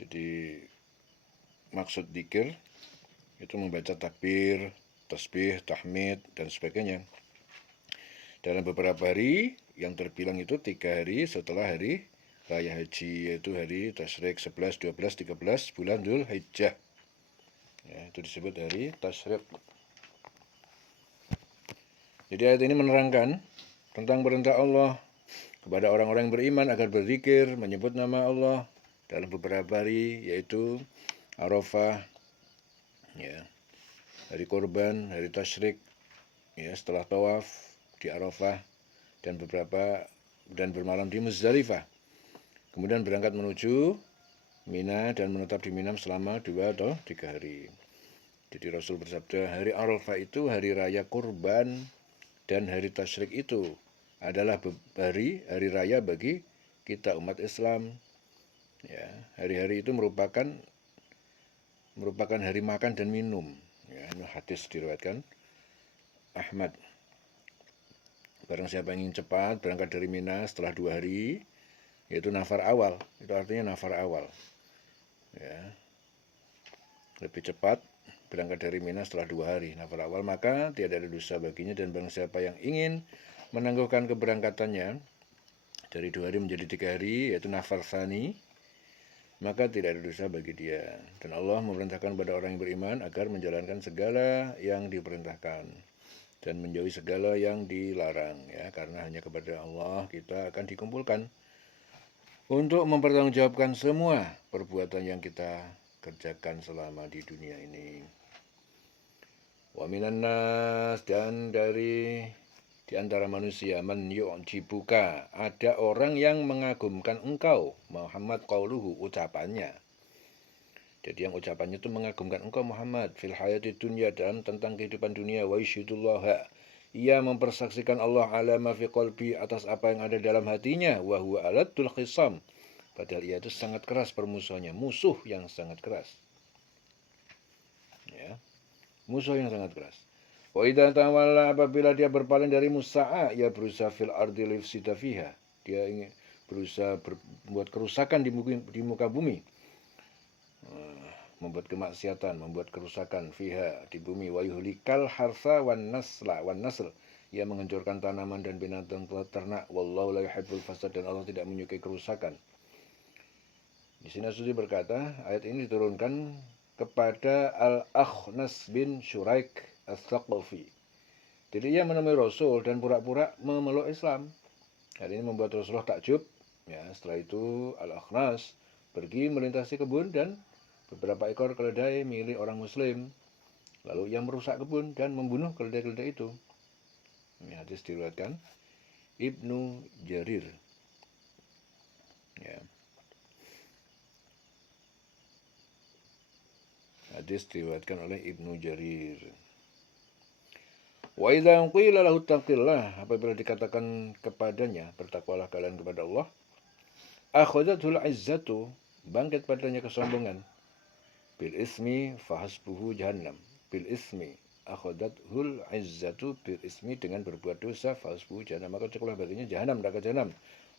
Jadi maksud dzikir itu membaca takbir, tasbih, tahmid, dan sebagainya dalam beberapa hari yang terbilang itu 3 hari setelah hari raya haji, yaitu hari tasyrik 11, 12, 13 bulan Dzulhijjah. Ya, itu disebut hari tasyrik. Jadi ayat ini menerangkan tentang perintah Allah kepada orang-orang yang beriman agar berzikir, menyebut nama Allah dalam beberapa hari, yaitu Arafah, ya, hari kurban, hari tasyrik, ya, setelah tawaf di Arafah, dan bermalam di Muzdalifah. Kemudian berangkat menuju Mina dan menetap di Mina selama 2 atau 3 hari. Jadi Rasul bersabda, hari Arafah itu hari raya kurban, dan hari tasyrik itu adalah hari raya bagi kita umat Islam. Ya, hari-hari itu merupakan hari makan dan minum. Ya, ini hadis diriwayatkan Ahmad. Barang siapa yang ingin cepat berangkat dari Mina setelah 2 hari, yaitu nafar awal. Itu artinya nafar awal. Ya, lebih cepat berangkat dari Mina setelah 2 hari nafar awal, maka tiada ada dosa baginya. Dan barang siapa yang ingin menangguhkan keberangkatannya dari 2 hari menjadi 3 hari, yaitu nafar tsani, maka tidak ada dosa bagi dia. Dan Allah memerintahkan pada orang yang beriman agar menjalankan segala yang diperintahkan dan menjauhi segala yang dilarang, ya, karena hanya kepada Allah kita akan dikumpulkan untuk mempertanggungjawabkan semua perbuatan yang kita kerjakan selama di dunia ini. Wa minan nas, dan di antara manusia, man yu'jibuka, ada orang yang mengagumkan engkau, Muhammad qauluhu, ucapannya. Jadi yang ucapannya itu mengagumkan engkau Muhammad, fil hayati dunya, dalam tentang kehidupan dunia, wa yashhadullah, ia mempersaksikan Allah ala ma fi qalbi, atas apa yang ada dalam hatinya, wa huwa aladul khisam, padahal ia itu sangat keras permusuhannya, musuh yang sangat keras. Ya, musuh yang sangat keras. Wa idza tawalla, apabila dia berpaling dari musa'a, ya berusaha fil ardi lifsida fiha, dia ingin berusaha membuat kerusakan di muka bumi, membuat kemaksiatan, membuat kerusakan fiha, di bumi, wa yuhlikal harsa wan nasl, ia menghancurkan tanaman dan binatang ternak, wallahu la yuhibbul fasad, dan Allah tidak menyukai kerusakan. Di sini As-Suddi berkata, ayat ini diturunkan kepada Al-Akhnas bin Syuraik As-Saqafi. Jadi ia menemui Rasul dan pura-pura memeluk Islam. Hal ini membuat Rasulullah takjub. Ya, setelah itu Al-Akhnas pergi melintasi kebun dan beberapa ekor keledai milik orang Muslim. Lalu ia merusak kebun dan membunuh keledai-keledai itu. Ini hadis diriwayatkan Ibnu Jarir. Ya. Hadis diriwayatkan oleh Ibnu Jarir. Wa idza qila lahu taqillah, apabila dikatakan kepadanya bertakwalah kalian kepada Allah, akhadhatul izzatu, bangkit padanya kesombongan, bil ismi fahasbuhu jahannam, bil ismi, akhadhatul izzatu bil ismi, dengan berbuat dosa, fahasbuhu jahannam, maka cukuplah baginya jahannam, neraka jahannam.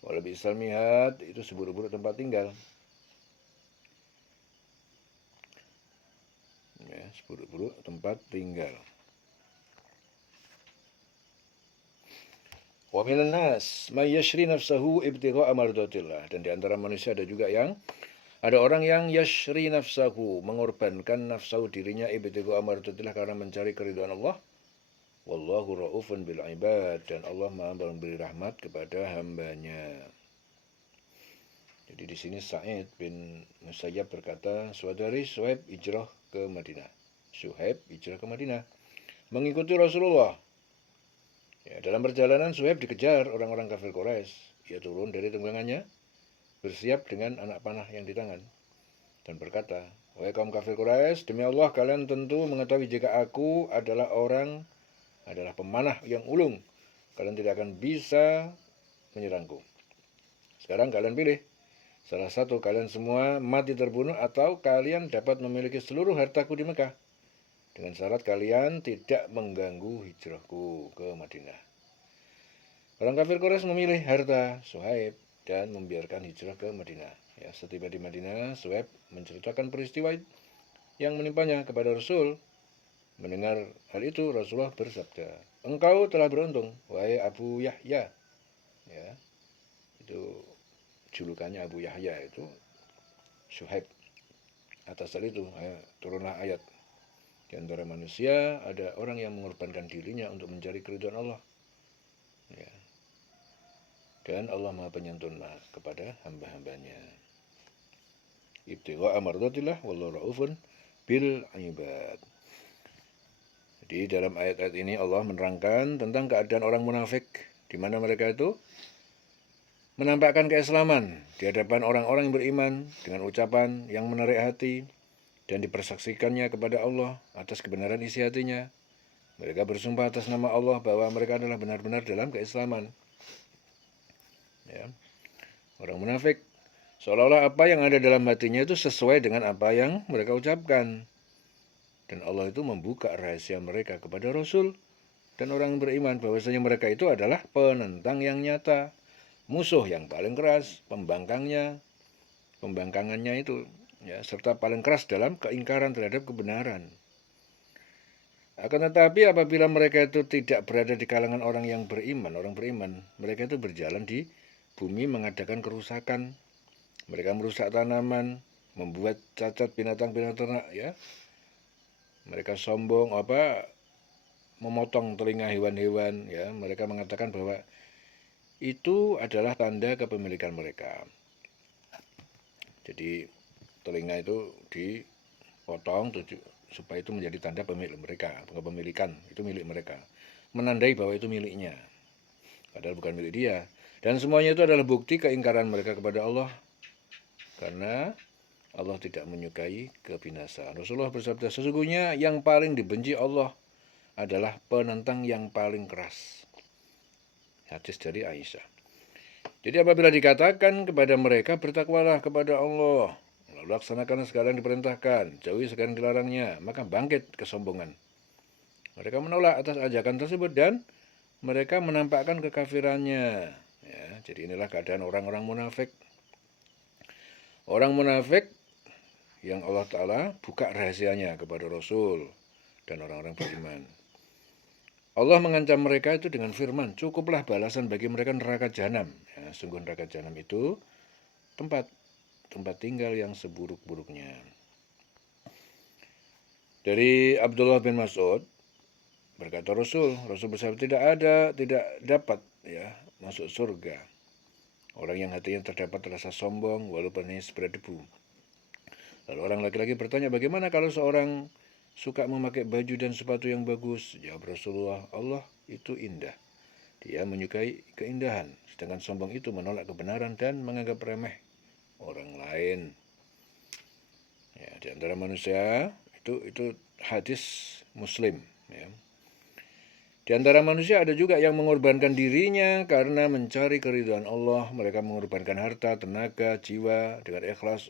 Walau bi'sal mihad, itu seburuk-buruk tempat tinggal. Ya, seburuk-buruk tempat tinggal. Wa minan nas may yashri nafsahu ibtigha'a mardatillah, dan di antara manusia ada orang yang yashri nafsahu, mengorbankan nafsu dirinya, ibtigha'a mardatillah, karena mencari keridhaan Allah. Wallahu raufun bil ibad, dan Allah Maha memberi rahmat kepada hambanya. Jadi di sini Sa'id bin Musayyab berkata, suatu hari Suhaib hijrah ke Madinah. Suhaib hijrah ke Madinah mengikuti Rasulullah. Ya, dalam perjalanan Suhaib dikejar orang-orang kafir Quraisy. Ia turun dari tunggangannya, bersiap dengan anak panah yang di tangan, dan berkata, wahai kaum kafir Quraisy, demi Allah kalian tentu mengetahui jika aku adalah pemanah yang ulung, kalian tidak akan bisa menyerangku. Sekarang kalian pilih, salah satu kalian semua mati terbunuh, atau kalian dapat memiliki seluruh hartaku di Mekah, dengan syarat kalian tidak mengganggu hijrahku ke Madinah. Orang kafir Quraisy memilih harta Suhaib dan membiarkan hijrah ke Madinah. Ya, setiba di Madinah, Suhaib menceritakan peristiwa yang menimpanya kepada Rasul. Mendengar hal itu, Rasulullah bersabda, engkau telah beruntung, wahai Abu Yahya. Ya, itu julukannya Abu Yahya, itu Suhaib. Atas hal itu turunlah ayat. Di antara manusia ada orang yang mengorbankan dirinya untuk mencari keridhaan Allah. Ya. Dan Allah Maha Penyantun kepada hamba-hambanya. Ibtigha'a mardatillah wallahu raufun bil ibad. Jadi dalam ayat-ayat ini Allah menerangkan tentang keadaan orang munafik, di mana mereka itu menampakkan keislaman di hadapan orang-orang yang beriman dengan ucapan yang menarik hati, dan dipersaksikannya kepada Allah atas kebenaran isi hatinya. Mereka bersumpah atas nama Allah bahwa mereka adalah benar-benar dalam keislaman. Ya. Orang munafik seolah-olah apa yang ada dalam hatinya itu sesuai dengan apa yang mereka ucapkan. Dan Allah itu membuka rahasia mereka kepada Rasul dan orang beriman bahwasanya mereka itu adalah penentang yang nyata, musuh yang paling keras, pembangkangannya itu, ya, serta paling keras dalam keingkaran terhadap kebenaran. Akan tetapi apabila mereka itu tidak berada di kalangan orang beriman, mereka itu berjalan di bumi mengadakan kerusakan. Mereka merusak tanaman, membuat cacat binatang-binatang ternak, ya. Mereka sombong, memotong telinga hewan-hewan, ya. Mereka mengatakan bahwa itu adalah tanda kepemilikan mereka. Jadi telinga itu dipotong supaya itu menjadi tanda pemilik mereka, kepemilikan, itu milik mereka. Menandai bahwa itu miliknya, padahal bukan milik dia. Dan semuanya itu adalah bukti keingkaran mereka kepada Allah, karena Allah tidak menyukai kebinasaan. Rasulullah bersabda, sesungguhnya yang paling dibenci Allah adalah penentang yang paling keras. Hadis dari Aisyah. Jadi apabila dikatakan kepada mereka, bertakwalah kepada Allah, lalu laksanakan segala yang diperintahkan, jauhi segala yang dilarangnya, maka bangkit kesombongan. Mereka menolak atas ajakan tersebut dan mereka menampakkan kekafirannya. Ya, jadi inilah keadaan orang-orang munafik. Orang munafik yang Allah Ta'ala buka rahasianya kepada Rasul dan orang-orang beriman. Allah mengancam mereka itu dengan firman, cukuplah balasan bagi mereka neraka jahanam. Ya, sungguh neraka jahanam itu tempat tinggal yang seburuk-buruknya. Dari Abdullah bin Mas'ud berkata Rasul bersabda, tidak dapat, ya, masuk surga orang yang hatinya terdapat rasa sombong walaupun hanya seberat debu. Lalu orang laki-laki bertanya, bagaimana kalau seorang suka memakai baju dan sepatu yang bagus? Jawab Rasulullah, Allah itu indah. Dia menyukai keindahan, sedangkan sombong itu menolak kebenaran dan menganggap remeh orang lain. Ya, di antara manusia itu hadis Muslim. Ya. Di antara manusia ada juga yang mengorbankan dirinya karena mencari keridhaan Allah. Mereka mengorbankan harta, tenaga, jiwa dengan ikhlas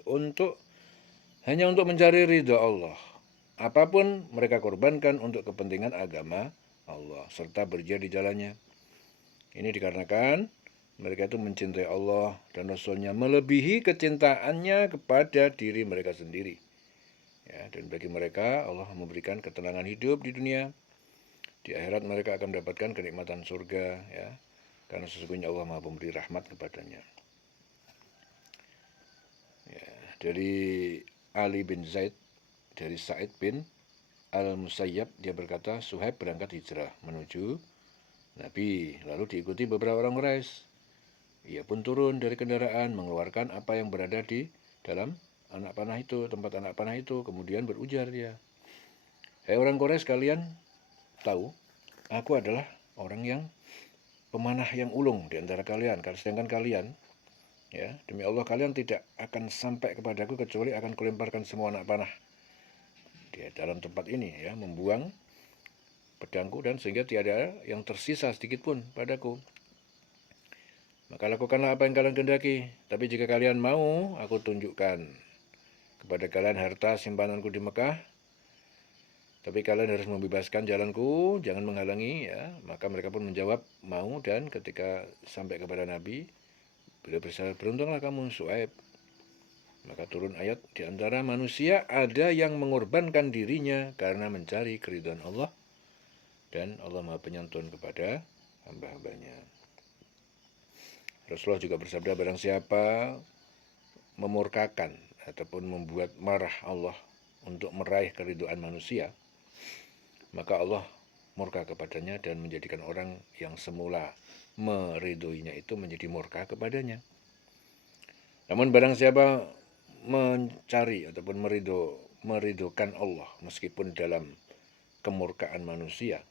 hanya untuk mencari ridha Allah. Apapun mereka korbankan untuk kepentingan agama Allah serta berjihad di jalannya. Ini dikarenakan mereka itu mencintai Allah dan Rasulnya melebihi kecintaannya kepada diri mereka sendiri. Ya, dan bagi mereka Allah memberikan ketenangan hidup di dunia. Di akhirat mereka akan mendapatkan kenikmatan surga, ya, karena sesungguhnya Allah Maha Pemberi rahmat kepadanya. Ya, dari Ali bin Zaid, dari Sa'id bin Al-Musayyab, dia berkata, Suhaib berangkat hijrah menuju Nabi, lalu diikuti beberapa orang Quraisy. Ia pun turun dari kendaraan, mengeluarkan apa yang berada di dalam tempat anak panah itu, kemudian berujar dia, "Hai orang Quraisy, kalian tahu, aku adalah orang yang pemanah yang ulung di antara kalian, sedangkan kalian, ya, demi Allah kalian tidak akan sampai kepadaku kecuali akan kulemparkan semua anak panah di dalam tempat ini, ya, membuang pedangku dan sehingga tiada yang tersisa sedikit pun padaku. Maka lakukanlah apa yang kalian kehendaki. Tapi jika kalian mau, aku tunjukkan kepada kalian harta simpananku di Mekah. Tapi kalian harus membebaskan jalanku, jangan menghalangi, ya." Maka mereka pun menjawab mau, dan ketika sampai kepada Nabi, beliau bersabda, "Beruntunglah kamu, Suhaib." Maka turun ayat, di antara manusia ada yang mengorbankan dirinya karena mencari keridhaan Allah, dan Allah Maha Penyantun kepada hamba-hambanya. Rasulullah juga bersabda, barang siapa memurkakan ataupun membuat marah Allah untuk meraih keridhaan manusia, maka Allah murka kepadanya dan menjadikan orang yang semula meridhoinya itu menjadi murka kepadanya. Namun barang siapa mencari ataupun meridhokan Allah meskipun dalam kemurkaan manusia,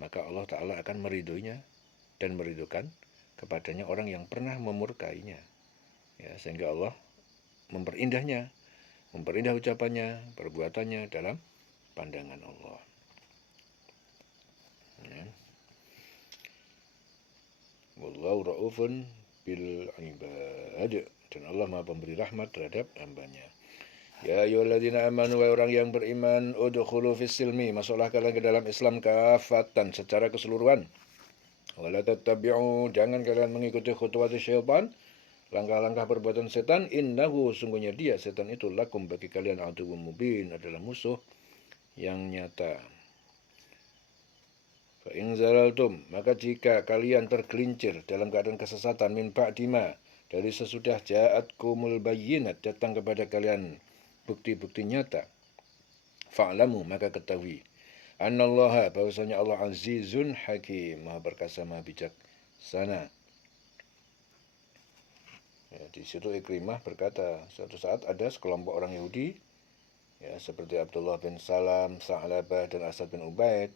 maka Allah Ta'ala akan meridhoinya dan meridhokan kepadanya orang yang pernah memurkainya, ya, sehingga Allah memperindah ucapannya, perbuatannya dalam pandangan Allah. Ya. Wallahu ra'ufun bil ibad. Dan Allah Maha pemberi rahmat terhadap hambanya. Ya ayyuhalladzina amanu, wahai orang yang beriman, udkhulu fis silmi, masuklah kalian ke dalam Islam kafatan, secara keseluruhan. Wala tattabi'u, jangan kalian mengikuti khutuwat syaitan, langkah-langkah perbuatan setan. Innahu, sungguhnya dia setan itu, lakum, bagi kalian, aduwwum mubin, adalah musuh yang nyata. Fa in zalaltum, maka jika kalian tergelincir dalam keadaan kesesatan, min ba'dima, dari sesudah ja'atkumul bayyinat, datang kepada kalian bukti-bukti nyata, fa'lamu, maka ketahui, annallaha, bahwasanya Allah azizun hakim, maha perkasa, maha bijaksana. Ya, di situ Ikrimah berkata, suatu saat ada sekelompok orang Yahudi, ya, seperti Abdullah bin Salam, Sa'labah, dan Asad bin Ubaid,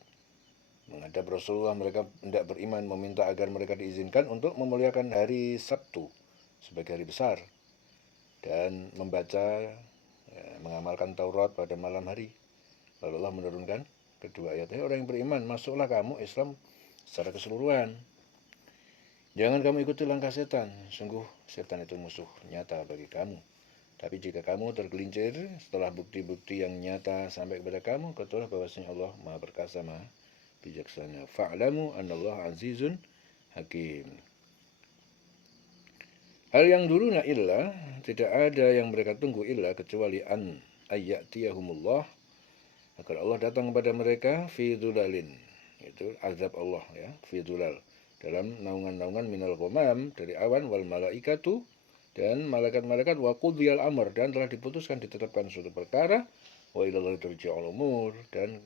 menghadap Rasulullah. Mereka hendak beriman, meminta agar mereka diizinkan untuk memuliakan hari Sabtu sebagai hari besar, dan membaca, ya, mengamalkan Taurat pada malam hari. Lalu Allah menurunkan kedua ayat, orang yang beriman, masuklah kamu Islam secara keseluruhan. Jangan kamu ikuti langkah setan, sungguh setan itu musuh nyata bagi kamu. Tapi jika kamu tergelincir setelah bukti-bukti yang nyata sampai kepada kamu, ketahuilah bahwasanya Allah Maha perkasa, Maha bijaksana. Fa'lamu anallaha azizun hakim. Hal yang dulu illa, tidak ada yang mereka tunggu illa kecuali an ayyatiyahumullah, agar Allah datang kepada mereka fi dhulalin, itu azab Allah, ya, fi dhulal, dalam naungan-naungan minal ghamam, dari awan, wal malaikatu, dan malaikat-malaikat, wa qudhiyal amr, dan telah diputuskan, ditetapkan suatu perkara, wa ilallahi turja'ul umur, dan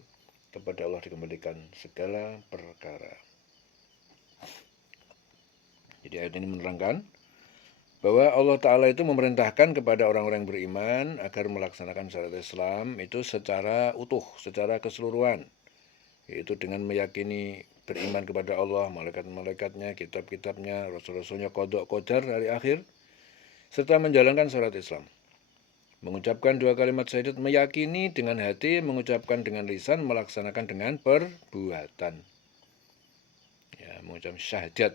kepada Allah dikembalikan segala perkara. Jadi ayat ini menerangkan bahwa Allah Ta'ala itu memerintahkan kepada orang-orang beriman agar melaksanakan syariat Islam itu secara utuh, secara keseluruhan, yaitu dengan meyakini beriman kepada Allah, malaikat-malaikatnya, kitab-kitabnya, rasul-rasulnya, qadha qadar hari akhir, serta menjalankan syariat Islam. Mengucapkan dua kalimat syahadat, meyakini dengan hati, mengucapkan dengan lisan, melaksanakan dengan perbuatan. Ya, mengucapkan syahadat.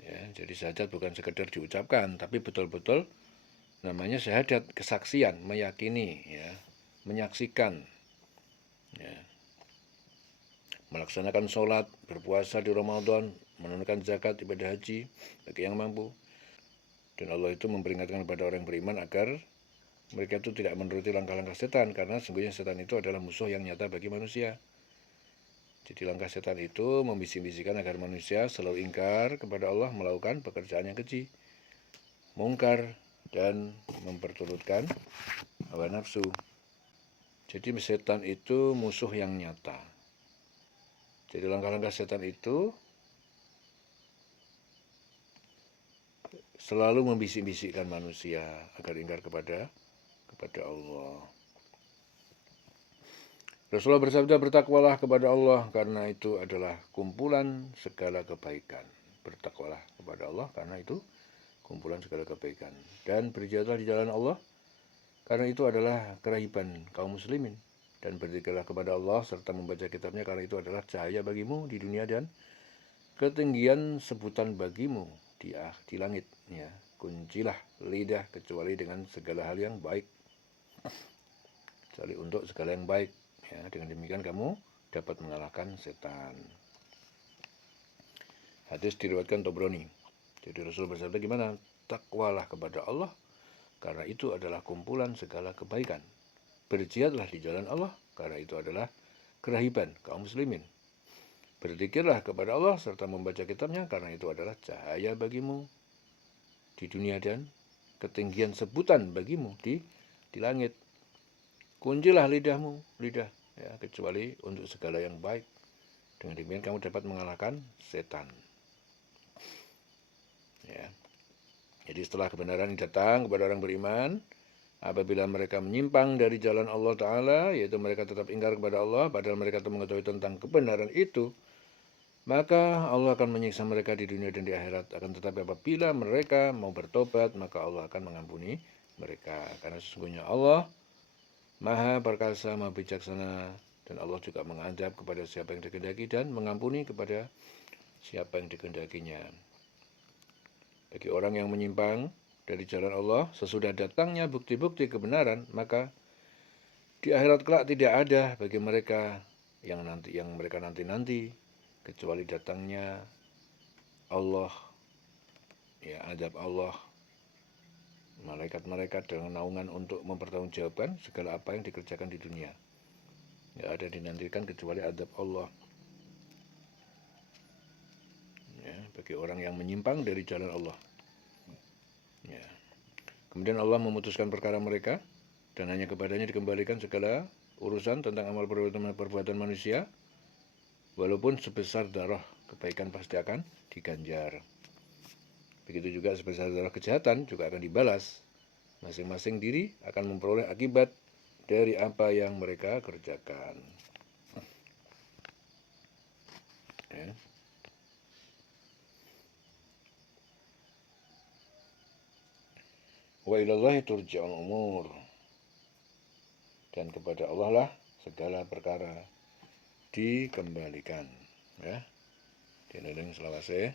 Ya, jadi syahadat bukan sekedar diucapkan, tapi betul-betul namanya syahadat, kesaksian, meyakini, ya, menyaksikan, ya. Melaksanakan sholat, berpuasa di Ramadan, menunaikan zakat, ibadah haji bagi yang mampu. Dan Allah itu memperingatkan kepada orang beriman agar mereka itu tidak menuruti langkah-langkah setan, karena sesungguhnya setan itu adalah musuh yang nyata bagi manusia. Jadi langkah setan itu membisik-bisikkan agar manusia selalu ingkar kepada Allah, melakukan pekerjaan yang keji, mungkar, dan memperturutkan hawa nafsu. Jadi setan itu musuh yang nyata. Jadi langkah-langkah setan itu selalu membisik-bisikkan manusia agar ingkar kepada Allah. Rasulullah bersabda, bertakwalah kepada Allah, karena itu adalah kumpulan segala kebaikan. Bertakwalah kepada Allah, karena itu kumpulan segala kebaikan. Dan berjihadlah di jalan Allah, karena itu adalah kerahiban kaum muslimin. Dan berzikirlah kepada Allah serta membaca kitabnya, karena itu adalah cahaya bagimu di dunia dan ketinggian sebutan bagimu di langit. Ya, kuncilah lidah kecuali dengan segala hal yang baik. Kecuali untuk segala yang baik. Ya, dengan demikian kamu dapat mengalahkan setan. Hadis diriwayatkan Tobroni. Jadi Rasul bersabda gimana? Takwalah kepada Allah, karena itu adalah kumpulan segala kebaikan. Berjihadlah di jalan Allah, karena itu adalah kerahiban kaum muslimin. Berzikirlah kepada Allah serta membaca kitabnya, karena itu adalah cahaya bagimu di dunia dan ketinggian sebutan bagimu di langit. Kuncilah lidah, ya, kecuali untuk segala yang baik. Dengan demikian kamu dapat mengalahkan setan. Ya. Jadi setelah kebenaran datang kepada orang beriman, apabila mereka menyimpang dari jalan Allah Ta'ala, yaitu mereka tetap ingkar kepada Allah, padahal mereka telah mengetahui tentang kebenaran itu, maka Allah akan menyiksa mereka di dunia dan di akhirat. Akan tetapi apabila mereka mau bertobat, maka Allah akan mengampuni mereka. Karena sesungguhnya Allah Maha perkasa, maha bijaksana, dan Allah juga mengadab kepada siapa yang dikehendaki dan mengampuni kepada siapa yang dikehendakinya. Bagi orang yang menyimpang dari jalan Allah sesudah datangnya bukti-bukti kebenaran, maka di akhirat kelak tidak ada bagi mereka yang mereka nanti kecuali datangnya Allah, ya, azab Allah, malaikat-malaikat dengan naungan untuk mempertanggungjawabkan segala apa yang dikerjakan di dunia. Tidak ada dinantikan kecuali azab Allah, ya, bagi orang yang menyimpang dari jalan Allah. Ya. Kemudian Allah memutuskan perkara mereka dan hanya kepadanya dikembalikan segala urusan tentang amal perbuatan manusia. Walaupun sebesar darah kebaikan pasti akan diganjar. Begitu juga sebesar darah kejahatan juga akan dibalas. Masing-masing diri akan memperoleh akibat dari apa yang mereka kerjakan. Ya. Wa ilallahi turja'ul umur. Dan kepada Allah lah segala perkara dikembalikan. Ya. Dinedeng selawase.